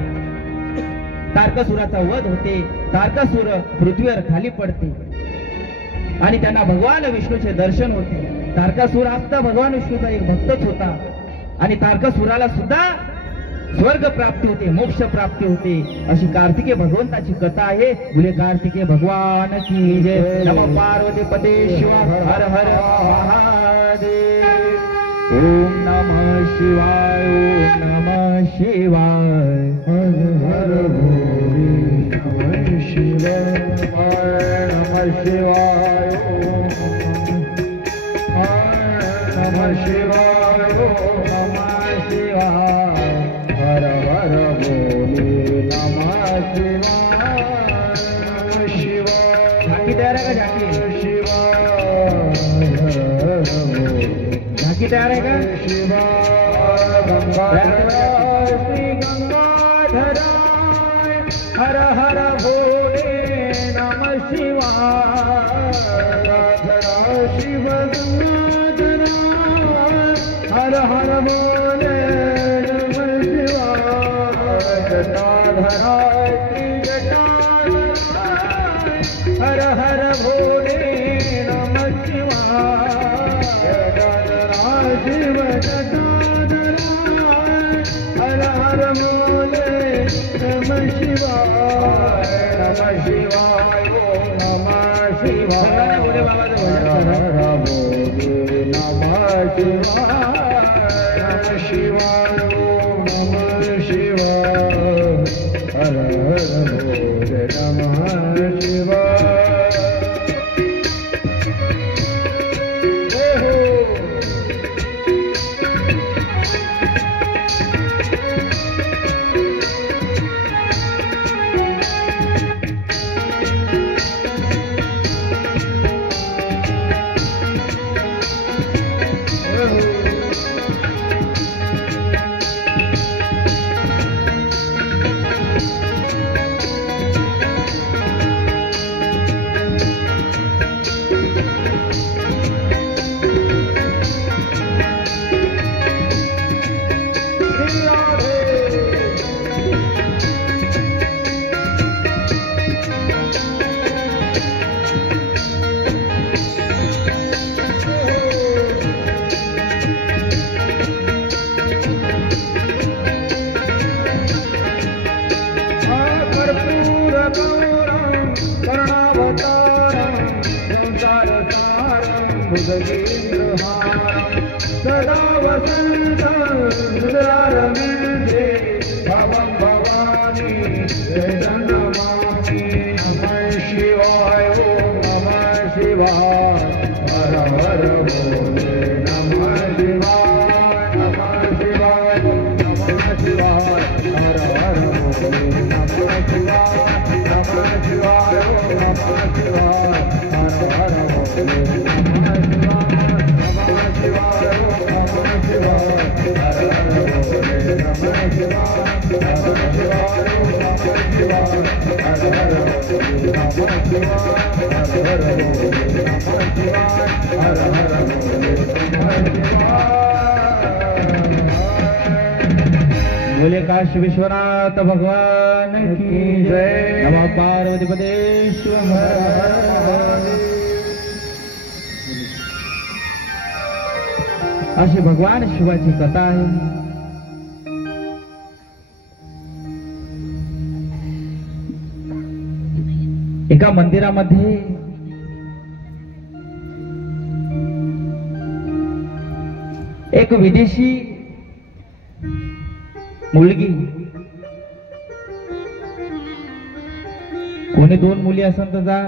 तारकासुराचा वध होते तारकासुर पृथ्वीवर खाली पडते आणि त्यांना भगवान विष्णूचे दर्शन होते. तारकासुर हा सुद्धा भगवान विष्णूचा एक भक्तच होता आणि तारकासुराला सुद्धा स्वर्ग प्राप्ती होते, मोक्ष प्राप्ती होते. अशी कार्तिकेय भगवंताची कथा आहे. बोले कार्तिकेय भगवान की जय. नमः पार्वती पते शिव हर हर महादेव. ओम नमः शिवाय, ओम नमः शिवाय, हर हर भोले नमः शिवाय, नमः शिवाय, नमः शिवाय, नमः शिवाय, हर हर भोले नमः शिवाय, नमः शिवाय. झाकी तयार आहे का? झाकी झाकी तयार आहे का? शिवाय गंगाधर श्री गंगाधराय, हर हर भोले नमः शिवाय, शिव गंगाधराय, हर हर भोले नमः शिवाय, जटाधराय श्री जटाधराय, हर हर भोले नमः शिवाय, जटाधराय शिव जटाधराय, हर हर भोले नमः शिवाय, नमः शिवाय, ओम नमः शिवाय, भोले बाबा हर हर भोले नमः शिवाय, नमः शिवाय, ओम नमः शिवाय, हर हर भोले नमः शिवाय. कर्पूरगौरं करुणावतारं संसारसारं भुजगेन्द्रहारं सदा वसन्तं हृदयारविन्दे भवं भवानी नमामि। नमः शिवाय ॐ नमः शिवाय हर हर भोले नमः शिवाय नमः शिवाय नमः शिवाय हर हर भोले नमः शिवाय नमः शिवाय नमः शिवाय हर हर भोले नमः शिवाय नमः शिवाय हर हर भोले नमः शिवाय नमः शिवाय नमः शिवाय हर हर भोले नमः शिवाय हर हर भोले नमः शिवाय हर हर भोले नमः शिवाय। बोले काशी विश्वनाथ भगवान की जय। नमः पार्वती पते शिव हर हर महादेव। अशी भगवान शिवाची कथा आहे। एका मंदिरामध्ये एक विदेशी मुलगी, कोणी दोन मुली असेल तर जा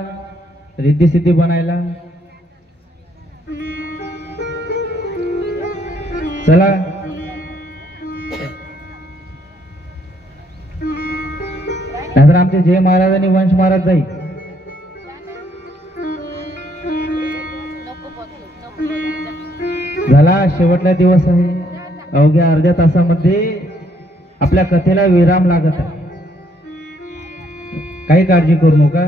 रिद्धी सिद्धी बनायला चला। नंतर आमचे जय महाराज आणि वंश महाराज जाईल। झाला शेवटला दिवस आहे। अवघ्या अर्ध्या तासामध्ये आपल्या कथेला विराम लागत आहे। काही काळजी करू नका।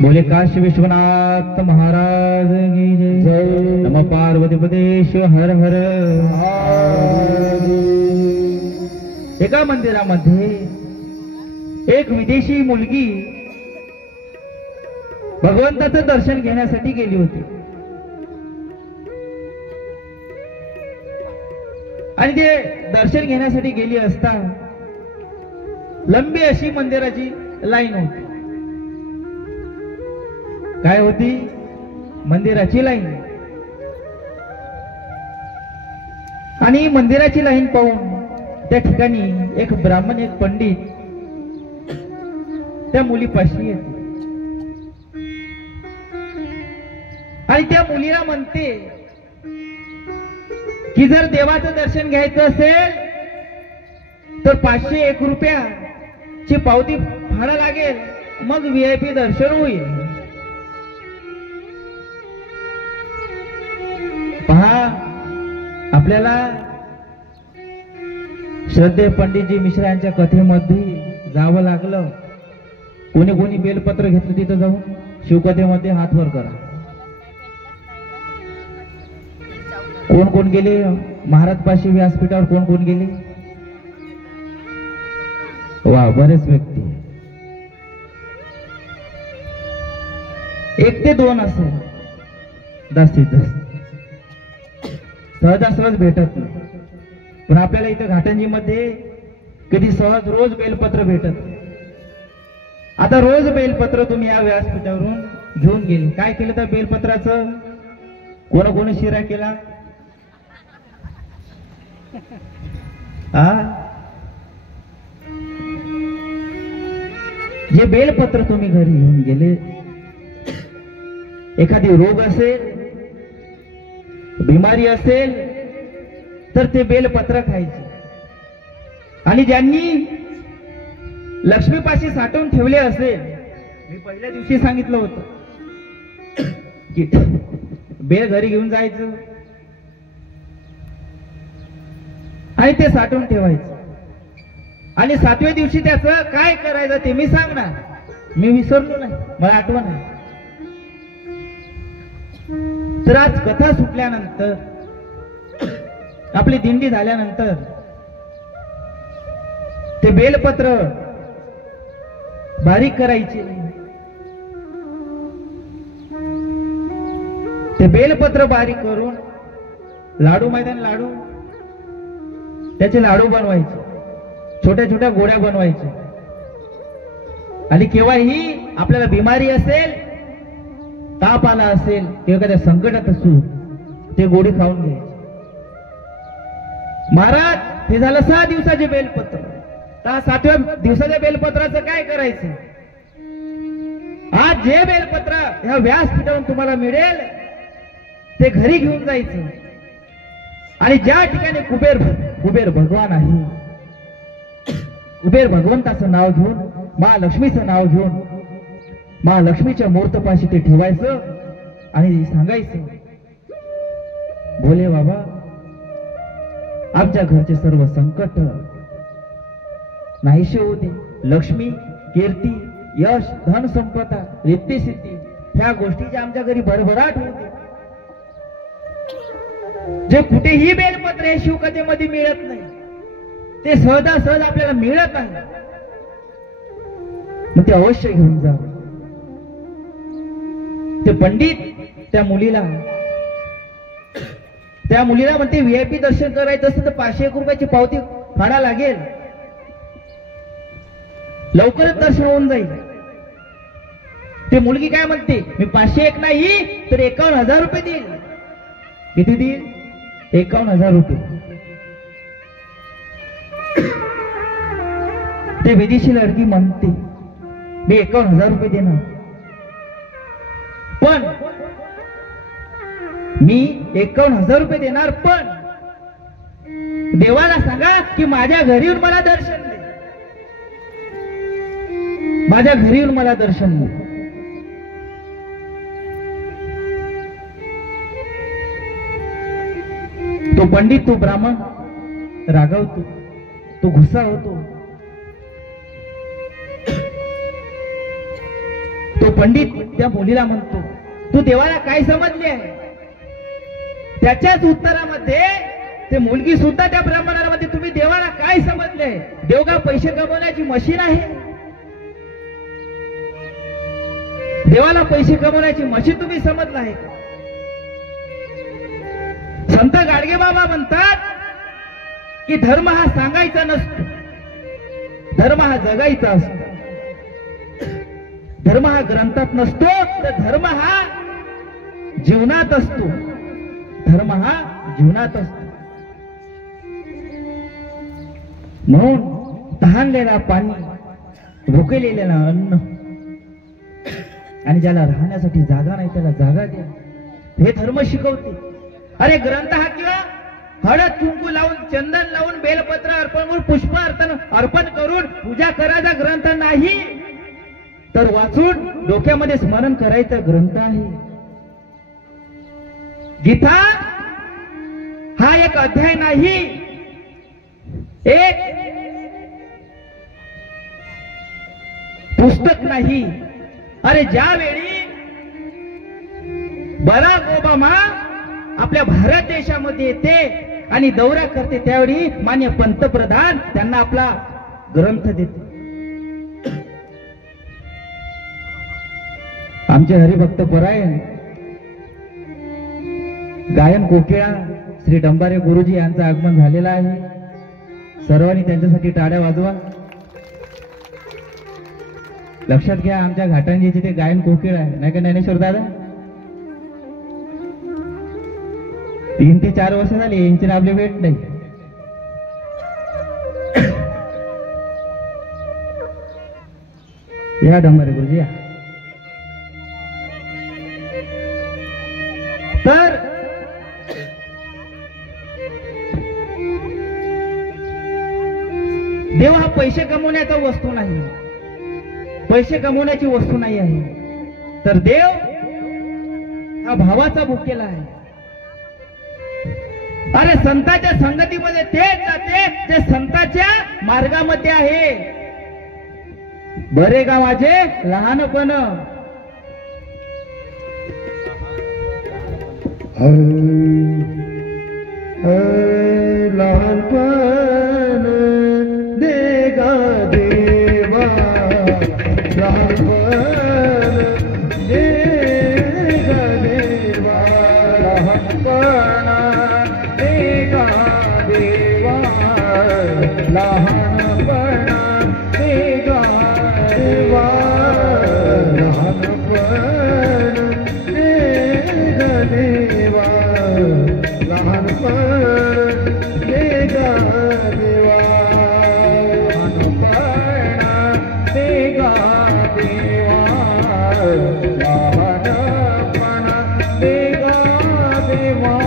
बोले काशी विश्वनाथ महाराज की जय। नमः पार्वती पते शिव हर हर। एका मंदिरामध्ये एक विदेशी मुलगी भगवंताचं दर्शन घेण्यासाठी गेली होती आणि ते दर्शन घेण्यासाठी गेली असता लंबी अशी मंदिराची लाईन होती। काय होती? मंदिराची लाईन। आणि मंदिराची लाईन पाहून त्या ठिकाणी एक ब्राह्मण, एक पंडित त्या मुलीपाशी येते आणि त्या मुलीला म्हणते की जर देवाचं दर्शन घ्यायचं असेल तर 501 रुपयाची पावती भाडं लागेल, मग VIP दर्शन होईल। पहा, आपल्याला श्रद्धे पंडितजी मिश्रा यांच्या कथेमध्ये जावं लागलं। कोणी कोणी बेलपत्र घेतलं तिथं जाऊन शिवकथेमध्ये हात वर करा। कोण कोण गेले महाराज पाशी व्यासपीठावर? कोण कोण गेले? वा, बरेच व्यक्ती। 1 ते 2 असेल जास्तीत जास्त, सहजासहज भेटत नाही। पण आपल्याला इथं घाटंजी मध्ये कधी सहज रोज बेलपत्र भेटत। आता रोज बेलपत्र तुम्ही या व्यासपीठावरून घेऊन गेले। काय केलं त्या बेलपत्राचं? कोण शिरा केला? जे बेलपत्र तुम्ही घरी घेऊन गेले, एखादी रोग असेल, बिमारी असेल तर ते बेलपत्र खायचे। आणि ज्यांनी लक्ष्मीपाशी साठवून ठेवले असेल, मी पहिल्या दिवशी सांगितलं होतं की बेल घरी घेऊन जायचं आणि ते साठवून ठेवायचं। आणि 7व्या दिवशी त्याचं काय करायचं ते मी सांगणार। मी विसरलो नाही, मला आठवण आहे। तर आज कथा सुटल्यानंतर, आपली दिंडी झाल्यानंतर ते बेलपत्र बारीक करायचे, ते बेलपत्र बारीक करून लाडू मैदान लाडू त्याचे लाडू बनवायचे, छोट्या छोट्या गोळ्या बनवायच्या. आणि केव्हाही आपल्याला बिमारी असेल, ताप आला असेल किंवा एखाद्या संकटात असू ते गोळी खाऊन घ्यायचे. महाराज हे झालं 6 दिवसाचे बेलपत्र. तर 7व्या दिवसाच्या बेलपत्राचं काय करायचं? आज जे बेलपत्र ह्या व्यासपीठावरून तुम्हाला मिळेल ते घरी घेऊन जायचं आणि ज्या ठिकाणी कुबेर भगवान आहे, कुबेर भगवंताचं नाव घेऊन, महालक्ष्मीचं नाव घेऊन महालक्ष्मीच्या मूर्तपाशी ते ठेवायचं आणि सांगायचं, भोले बाबा आमच्या घरचे सर्व संकट नाहीसे होते. लक्ष्मी, कीर्ती, यश, धन संपदा, रिद्धी सिद्धी ह्या गोष्टीची आमच्या घरी भरभराट होते. जे कुठेही बेलपत्र हे शिवकथेमध्ये मिळत नाही ते सहजासहज आपल्याला मिळत आहे. मग ते अवश्य घेऊन जा. ते पंडित त्या मुलीला म्हणते VIP दर्शन करायचं असेल तर 501 रुपयाची पावती फाडा लागेल, लवकरच दर्शन होऊन जाईल. ते मुलगी काय म्हणते, मी 501 नाही तर 51,000 रुपये देईल. किती देईल? 51,000 रुपये. ते विदेशी लडकी म्हणते मी 51,000 रुपये देणार, पण मी 51,000 रुपये देणार, पण देवाला सांगा की माझ्या घरी येऊन मला दर्शन दे, माझ्या घरी येऊन मला दर्शन दे. तो पंडित, तो ब्राह्मण रागावतो, तो गुस्सा होतो. तो पंडित त्या मुलीला म्हणतो, तू देवाला काय समजले आहे? त्याच्याच उत्तरामध्ये ते मुलगी सुद्धा त्या ब्राह्मणाला म्हणते, तुम्ही देवाला काय समजले? देव का पैसे कमवण्याची मशीन आहे? देवाला पैसे कमवण्याची मशीन तुम्ही समजला आहे का? संत गाडगे बाबा म्हणतात की धर्म हा सांगायचा नसतो, धर्म हा जगायचा असतो. धर्म हा ग्रंथात नसतो, तर धर्म हा जीवनात असतो. धर्म हा जीवनात असतो. म्हणून तहानलेला पाणी, भुकेलेला अन्न आणि ज्याला राहण्यासाठी जागा नाही त्याला जागा द्या, हे धर्म शिकवते. अरे ग्रंथ हा किंवा हळद कुंकू लावून, चंदन लावून, बेलपत्र अर्पण करून, पुष्प अर्पण करून पूजा करायचा ग्रंथ नाही, तर वाचून डोक्यामध्ये स्मरण करायचा ग्रंथ आहे. गीता हा एक अध्याय नाही, एक पुस्तक नाही. अरे ज्यावेळी बराक ओबामा आपल्या भारत देशामध्ये येते आणि दौरा करते त्यावेळी माननीय पंतप्रधान त्यांना आपला ग्रंथ देते. आमचे हरिभक्त परायण गायन कोकिळा श्री डंबारे गुरुजी यांचं आगमन झालेलं आहे. सर्वांनी त्यांच्यासाठी टाळ्या वाजवा. लक्षात घ्या, आमच्या घाटांजीचे ते गायन कोकिळा आहे, नाही का ज्ञानेश्वर दादा? 3 ते 4 वर्ष झाली यांची आपली भेट नाही. या डंबारे गुरुजी या. तर देव हा पैसे कमवण्याचा वस्तू नाही, पैसे कमवण्याची वस्तू नाही आहे, तर देव हा भावाचा भुकेला आहे. अरे संतांच्या संगतीमध्ये तेच जाते ते संतांच्या मार्गामध्ये आहे. बरे का माझे लहानपण, लहानपण देगा देवा, लहानपण देगा देवा. लहानपणा देगा देवा लहानपणा देगा देवा लहानपण देगा देवा लहानपण देगा देवा लहानपणा देगा देवा लहानपणा देगा देवा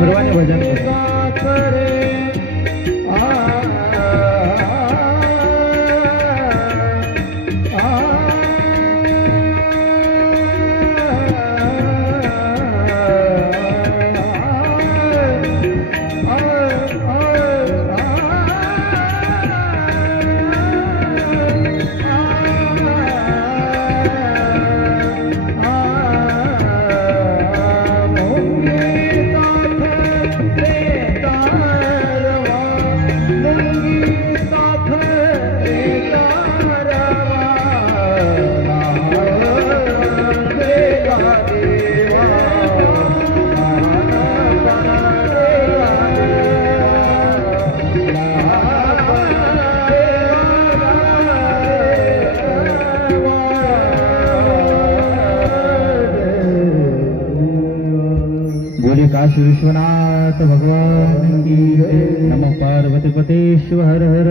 सर्वांनी भजन काशी विश्वनाथ भगवान की जय। नमः पार्वती पतेश्वर हर हर।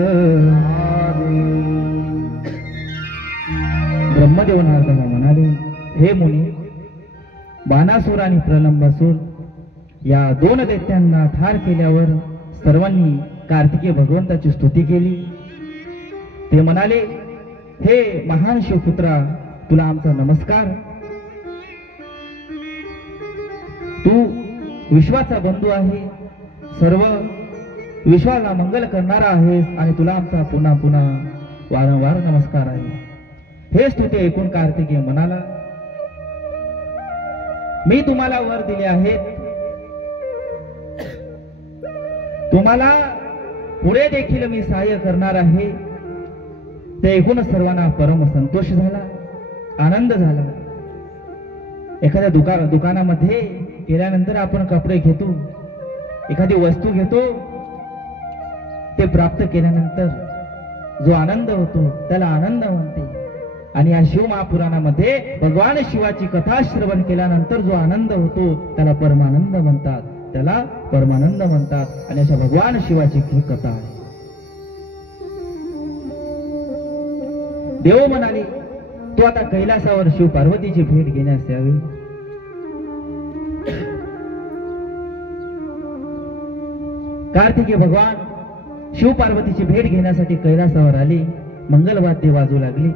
ब्रह्मदेव नारदाला म्हणाले, हे मुनी, बाणासूर आणि प्रलंबासूर या दोन दैत्यांना ठार केल्यावर सर्वांनी कार्तिकेय भगवंताची स्तुती केली। ते म्हणाले, हे महान शिवपुत्रा, तुला आमचा नमस्कार। तू विश्वाचा बंधू आहे, सर्व विश्वाला मंगल करणारा आहेस आणि तुला आमचा पुन्हा पुन्हा वारंवार नमस्कार आहे। हे स्तुती ऐकून कार्तिकेय म्हणाला, मी तुम्हाला वर दिले आहेत, तुम्हाला पुढे देखील मी सहाय्य करणार आहे। ते ऐकून सर्वांना परम संतोष झाला, आनंद झाला। एखाद्या दुकानामध्ये गेल्यानंतर आपण कपडे घेतो, एखादी वस्तू घेतो, ते प्राप्त केल्यानंतर जो आनंद होतो त्याला आनंद म्हणते। आणि या शिव महापुराणामध्ये भगवान शिवाची कथा श्रवण केल्यानंतर जो आनंद होतो त्याला परमानंद म्हणतात, त्याला परमानंद म्हणतात। आणि अशा भगवान शिवाची ही कथा आहे। देव म्हणाले, तू आता कैलासावर शिव पार्वतीची भेट घेण्यास यावी। कार्तिकेय भगवान शिव पार्वतीची भेट घेण्यासाठी कैलासावर आले। मंगलवाद्य वाजू लागली।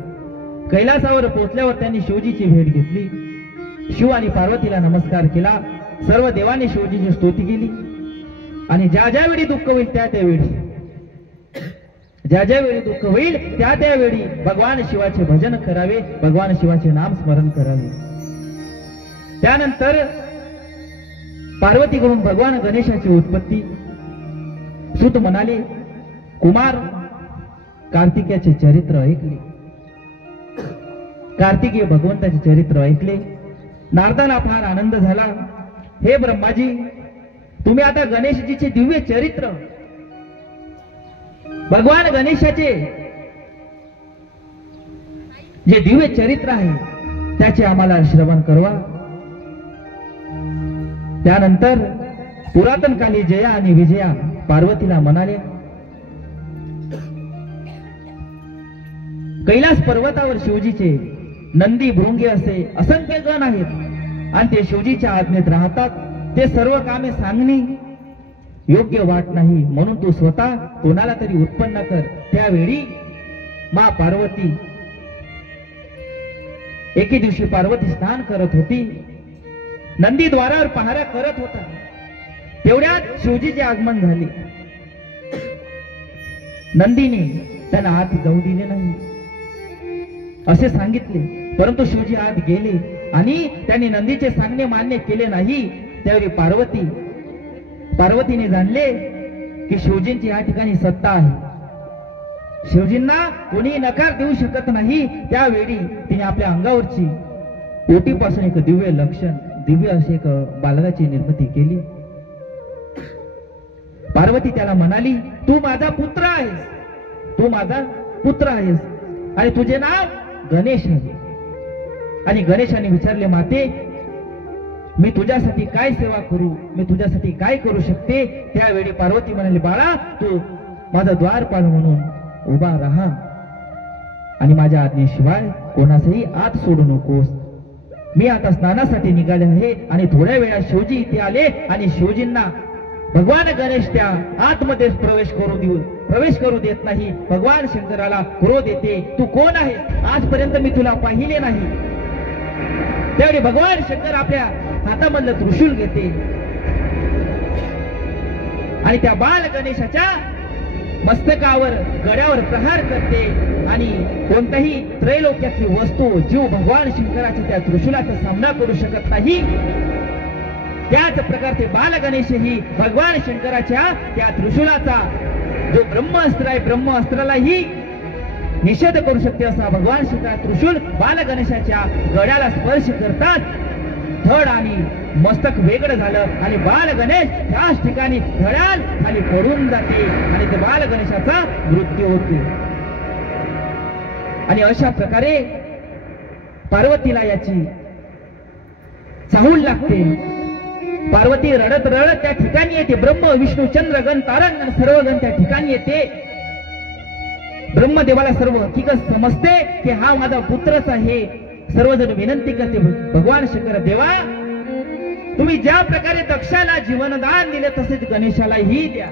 कैलासावर पोहोचल्यावर त्यांनी शिवजीची भेट घेतली। शिव आणि पार्वतीला नमस्कार केला। सर्व देवांनी शिवजीची स्तुती केली। आणि ज्या ज्या वेळी दुःख होईल त्या त्यावेळी, ज्या ज्या वेळी दुःख होईल त्या त्यावेळी भगवान शिवाचे भजन करावे, भगवान शिवाचे नाम स्मरण करावे। त्यानंतर पार्वतीकडून भगवान गणेशाची उत्पत्ती। सुत म्हणाले, कुमार, कार्तिकेयाचे चरित्र ऐकले, कार्तिकेय भगवंताचे चरित्र ऐकले। नारदाला फार आनंद झाला। हे ब्रह्माजी, तुम्ही आता गणेशजीचे दिव्य चरित्र, भगवान गणेशाचे जे दिव्य चरित्र आहे त्याचे आम्हाला श्रवण करवा. त्यानंतर पुरातन काली जया आणि विजया पार्वतीला म्हणाले, कैलास पर्वतावर शिवजीचे नंदी भृंगी असे असंख्य गण आहेत आणि ते शिवजीच्या आज्ञेत राहतात. ते सर्व कामे सांगणे योग्य वाट नाही, म्हणून तू स्वतः कोणाला तरी उत्पन्न कर. त्यावेळी मा पार्वती एके दिवशी पार्वती स्नान करत होती. नंदी द्वारावर पहारा करत होता. तेवढ्यात शिवजीचे आगमन झाले. नंदीने त्यांना आत जाऊ दिले नाही असे सांगितले, परंतु शिवजी आत गेले आणि त्यांनी नंदीचे सांगणे मान्य केले नाही. त्यावेळी पार्वतीने जाणले की शिवजींची या ठिकाणी सत्ता आहे. शिवजींना कोणी नकार देऊ शकत नाही. त्यावेळी तिने आपल्या अंगावरची ओटीपासून एक दिव्य अशी एक बालकाची निर्मिती केली. पार्वती त्याला म्हणाली, तू माझा पुत्र आहेस, तू माझा पुत्र आहेस आणि तुझे नाव गणेश आहे. आणि गणेशाने विचारले, माते मी तुझ्यासाठी काय सेवा करू, मी तुझ्यासाठी काय करू शकते. त्यावेळी पार्वती म्हणाली, बाळा तू माझा द्वारपाल म्हणून उभा राहा आणि माझ्या आज्ञेशिवाय कोणासही आत सोडू नकोस. मी आता स्नानासाठी निघाले आहे. आणि थोड्या वेळात शिवजी इथे आले आणि शिवजींना भगवान गणेश त्या आतमध्ये प्रवेश करू देत नाही. भगवान शंकराला क्रोध येते, तू कोण आहे, आजपर्यंत मी तुला पाहिले नाही. त्यावेळी भगवान शंकर आपल्या हातामधलं त्रिशूल घेते आणि त्या बाल गणेशाच्या मस्तकावर गड्यावर प्रहार करते. आणि कोणताही त्रैलोक्याची वस्तू जीव भगवान शंकराच्या त्या त्रिशूलाचा सामना करू शकत नाही. त्याच प्रकारचे बाल गणेशही भगवान शंकराच्या त्या त्रिशूलाचा जो ब्रह्मास्त्र आहे, ब्रह्मास्त्रालाही निषेध करू शकते असा भगवान शंकर त्रिशूल बाल गणेशाच्या गड्याला स्पर्श करतात. धड आणि मस्तक वेगळं झालं आणि बाल गणेश त्याच ठिकाणी धड्याल खाली पडून जाते आणि ते बाल गणेशाचा मृत्यू होतो. आणि अशा प्रकारे पार्वतीला याची चाहूल लागते. पार्वती रडत रडत त्या ठिकाणी येते. ब्रह्म विष्णू चंद्र गण तारंगण सर्व गण त्या ठिकाणी येते. ब्रह्मदेवाला सर्व हकीकत समजते की हा माझा पुत्रच आहे. सर्वजण विनंती करते, भगवान शंकर देवा तुम्ही ज्या प्रकारे दक्षाला जीवनदान दिले तसेच गणेशालाही द्या,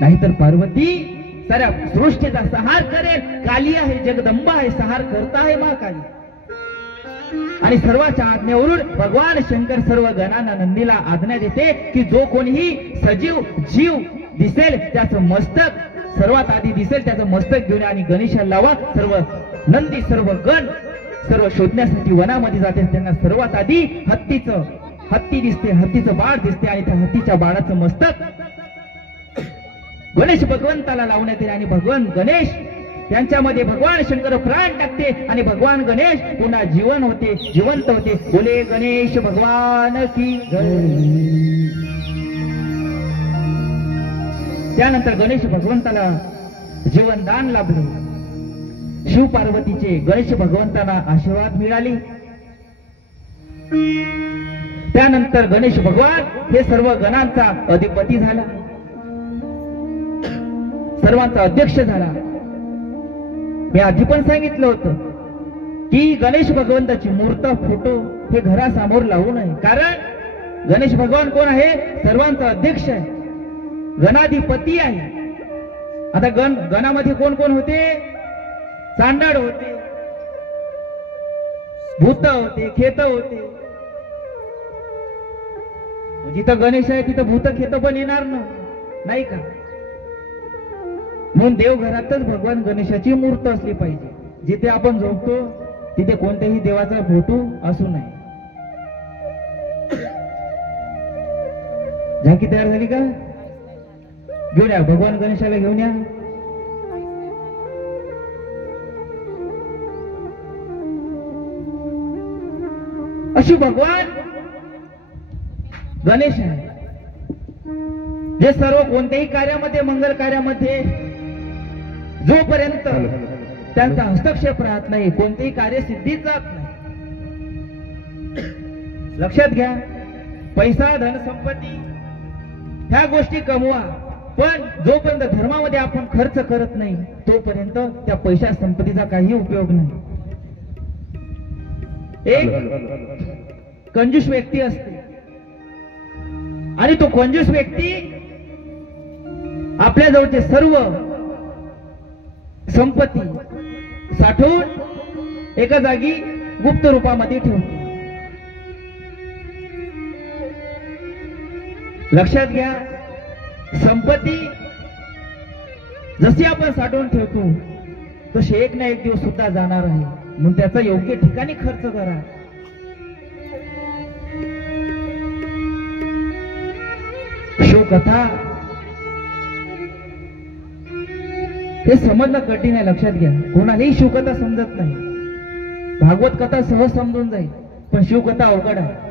नाहीतर पार्वती साऱ्या सृष्टीचा संहार करेल. काली आहे, जगदंबा आहे, संहार करता आहे मा काली. आणि सर्वांच्या आज्ञेवरून भगवान शंकर सर्व गणांना नंदीला आज्ञा देते की जो कोणीही सजीव जीव दिसेल त्याचं मस्तक सर्वात आधी दिसेल त्याचं मस्तक घेऊन आणि गणेशाला लावा. सर्व नंदी सर्व गण सर्व शोधण्यासाठी वनामध्ये जाते. त्यांना सर्वात आधी हत्ती दिसते, हत्तीचं बाळ दिसते आणि त्या हत्तीच्या बाळाचं मस्तक गणेश भगवंताला लावण्यात येते. आणि भगवान गणेश त्यांच्यामध्ये भगवान शंकर प्राण टाकते आणि भगवान गणेश पुन्हा जिवंत होते. बोले गणेश भगवान की जय. त्यानंतर गणेश भगवंताला जीवनदान लाभले. शिव पार्वतीचे गणेश भगवंतांना आशीर्वाद मिळाले. त्यानंतर गणेश भगवान हे सर्व गणांचा अधिपती झाला, सर्वांचा अध्यक्ष झाला. मी आधी पण सांगितलं होतं की गणेश भगवंताची मूर्त फोटो हे घरासमोर लावू नये, कारण गणेश भगवान कोण आहे, सर्वांचा अध्यक्ष आहे, गणाधिपती आहे. आता गणामध्ये कोण कोण होते, चांडाळ होते, भूत होते, खेत होते. जिथं गणेश आहे तिथं भूत खेत पण येणार नाही का. म्हणून देवघरातच भगवान गणेशाची मूर्त असली पाहिजे. जिथे आपण झोपतो तिथे कोणत्याही देवाचा फोटो असू नये. झाकी तयार झाली का, घेऊन या भगवान गणेशाला घेऊन या. अशी भगवान गणेश आहे जे सर्व कोणत्याही कार्यामध्ये मंगल कार्यामध्ये जोपर्यंत त्यांचा हस्तक्षेप राहत नाही, कोणतेही कार्य सिद्धीत जात नाही. लक्षात घ्या, पैसा, धन, संपत्ती ह्या गोष्टी कमवा, पण जोपर्यंत धर्मामध्ये आपण खर्च करत नाही तोपर्यंत त्या पैसा संपत्तीचा काही उपयोग नाही. एक कंजूस व्यक्ती असते आणि तो कंजूस व्यक्ती आपल्या जवळचे सर्व संपत्ती साठवून एका जागी गुप्त रूपामध्ये ठेवतो. लक्षात घ्या, संपत्ती जशी आपण साठवून ठेवतो तशी एक ना एक दिवस सुद्धा जाणार आहे, म्हणून त्याचा योग्य ठिकाणी खर्च करा. शिवकथा हे समजणं कठीण आहे. लक्षात घ्या, कोणालाही शिवकथा समजत नाही. भागवत कथा सहज समजून जाईल, पण शिवकथा अवघड आहे.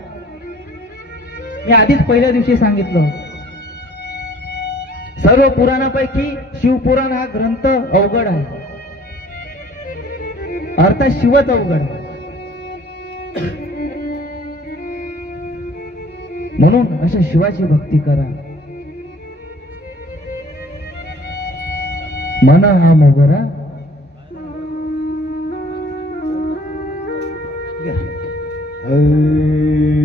मी आधीच पहिल्या दिवशी सांगितलं, सर्व पुराणापैकी शिवपुराण हा ग्रंथ अवघड आहे, अर्थात शिवच अवघड आहे. म्हणून अशा शिवाची भक्ती करा. मन हा मोगरा हरी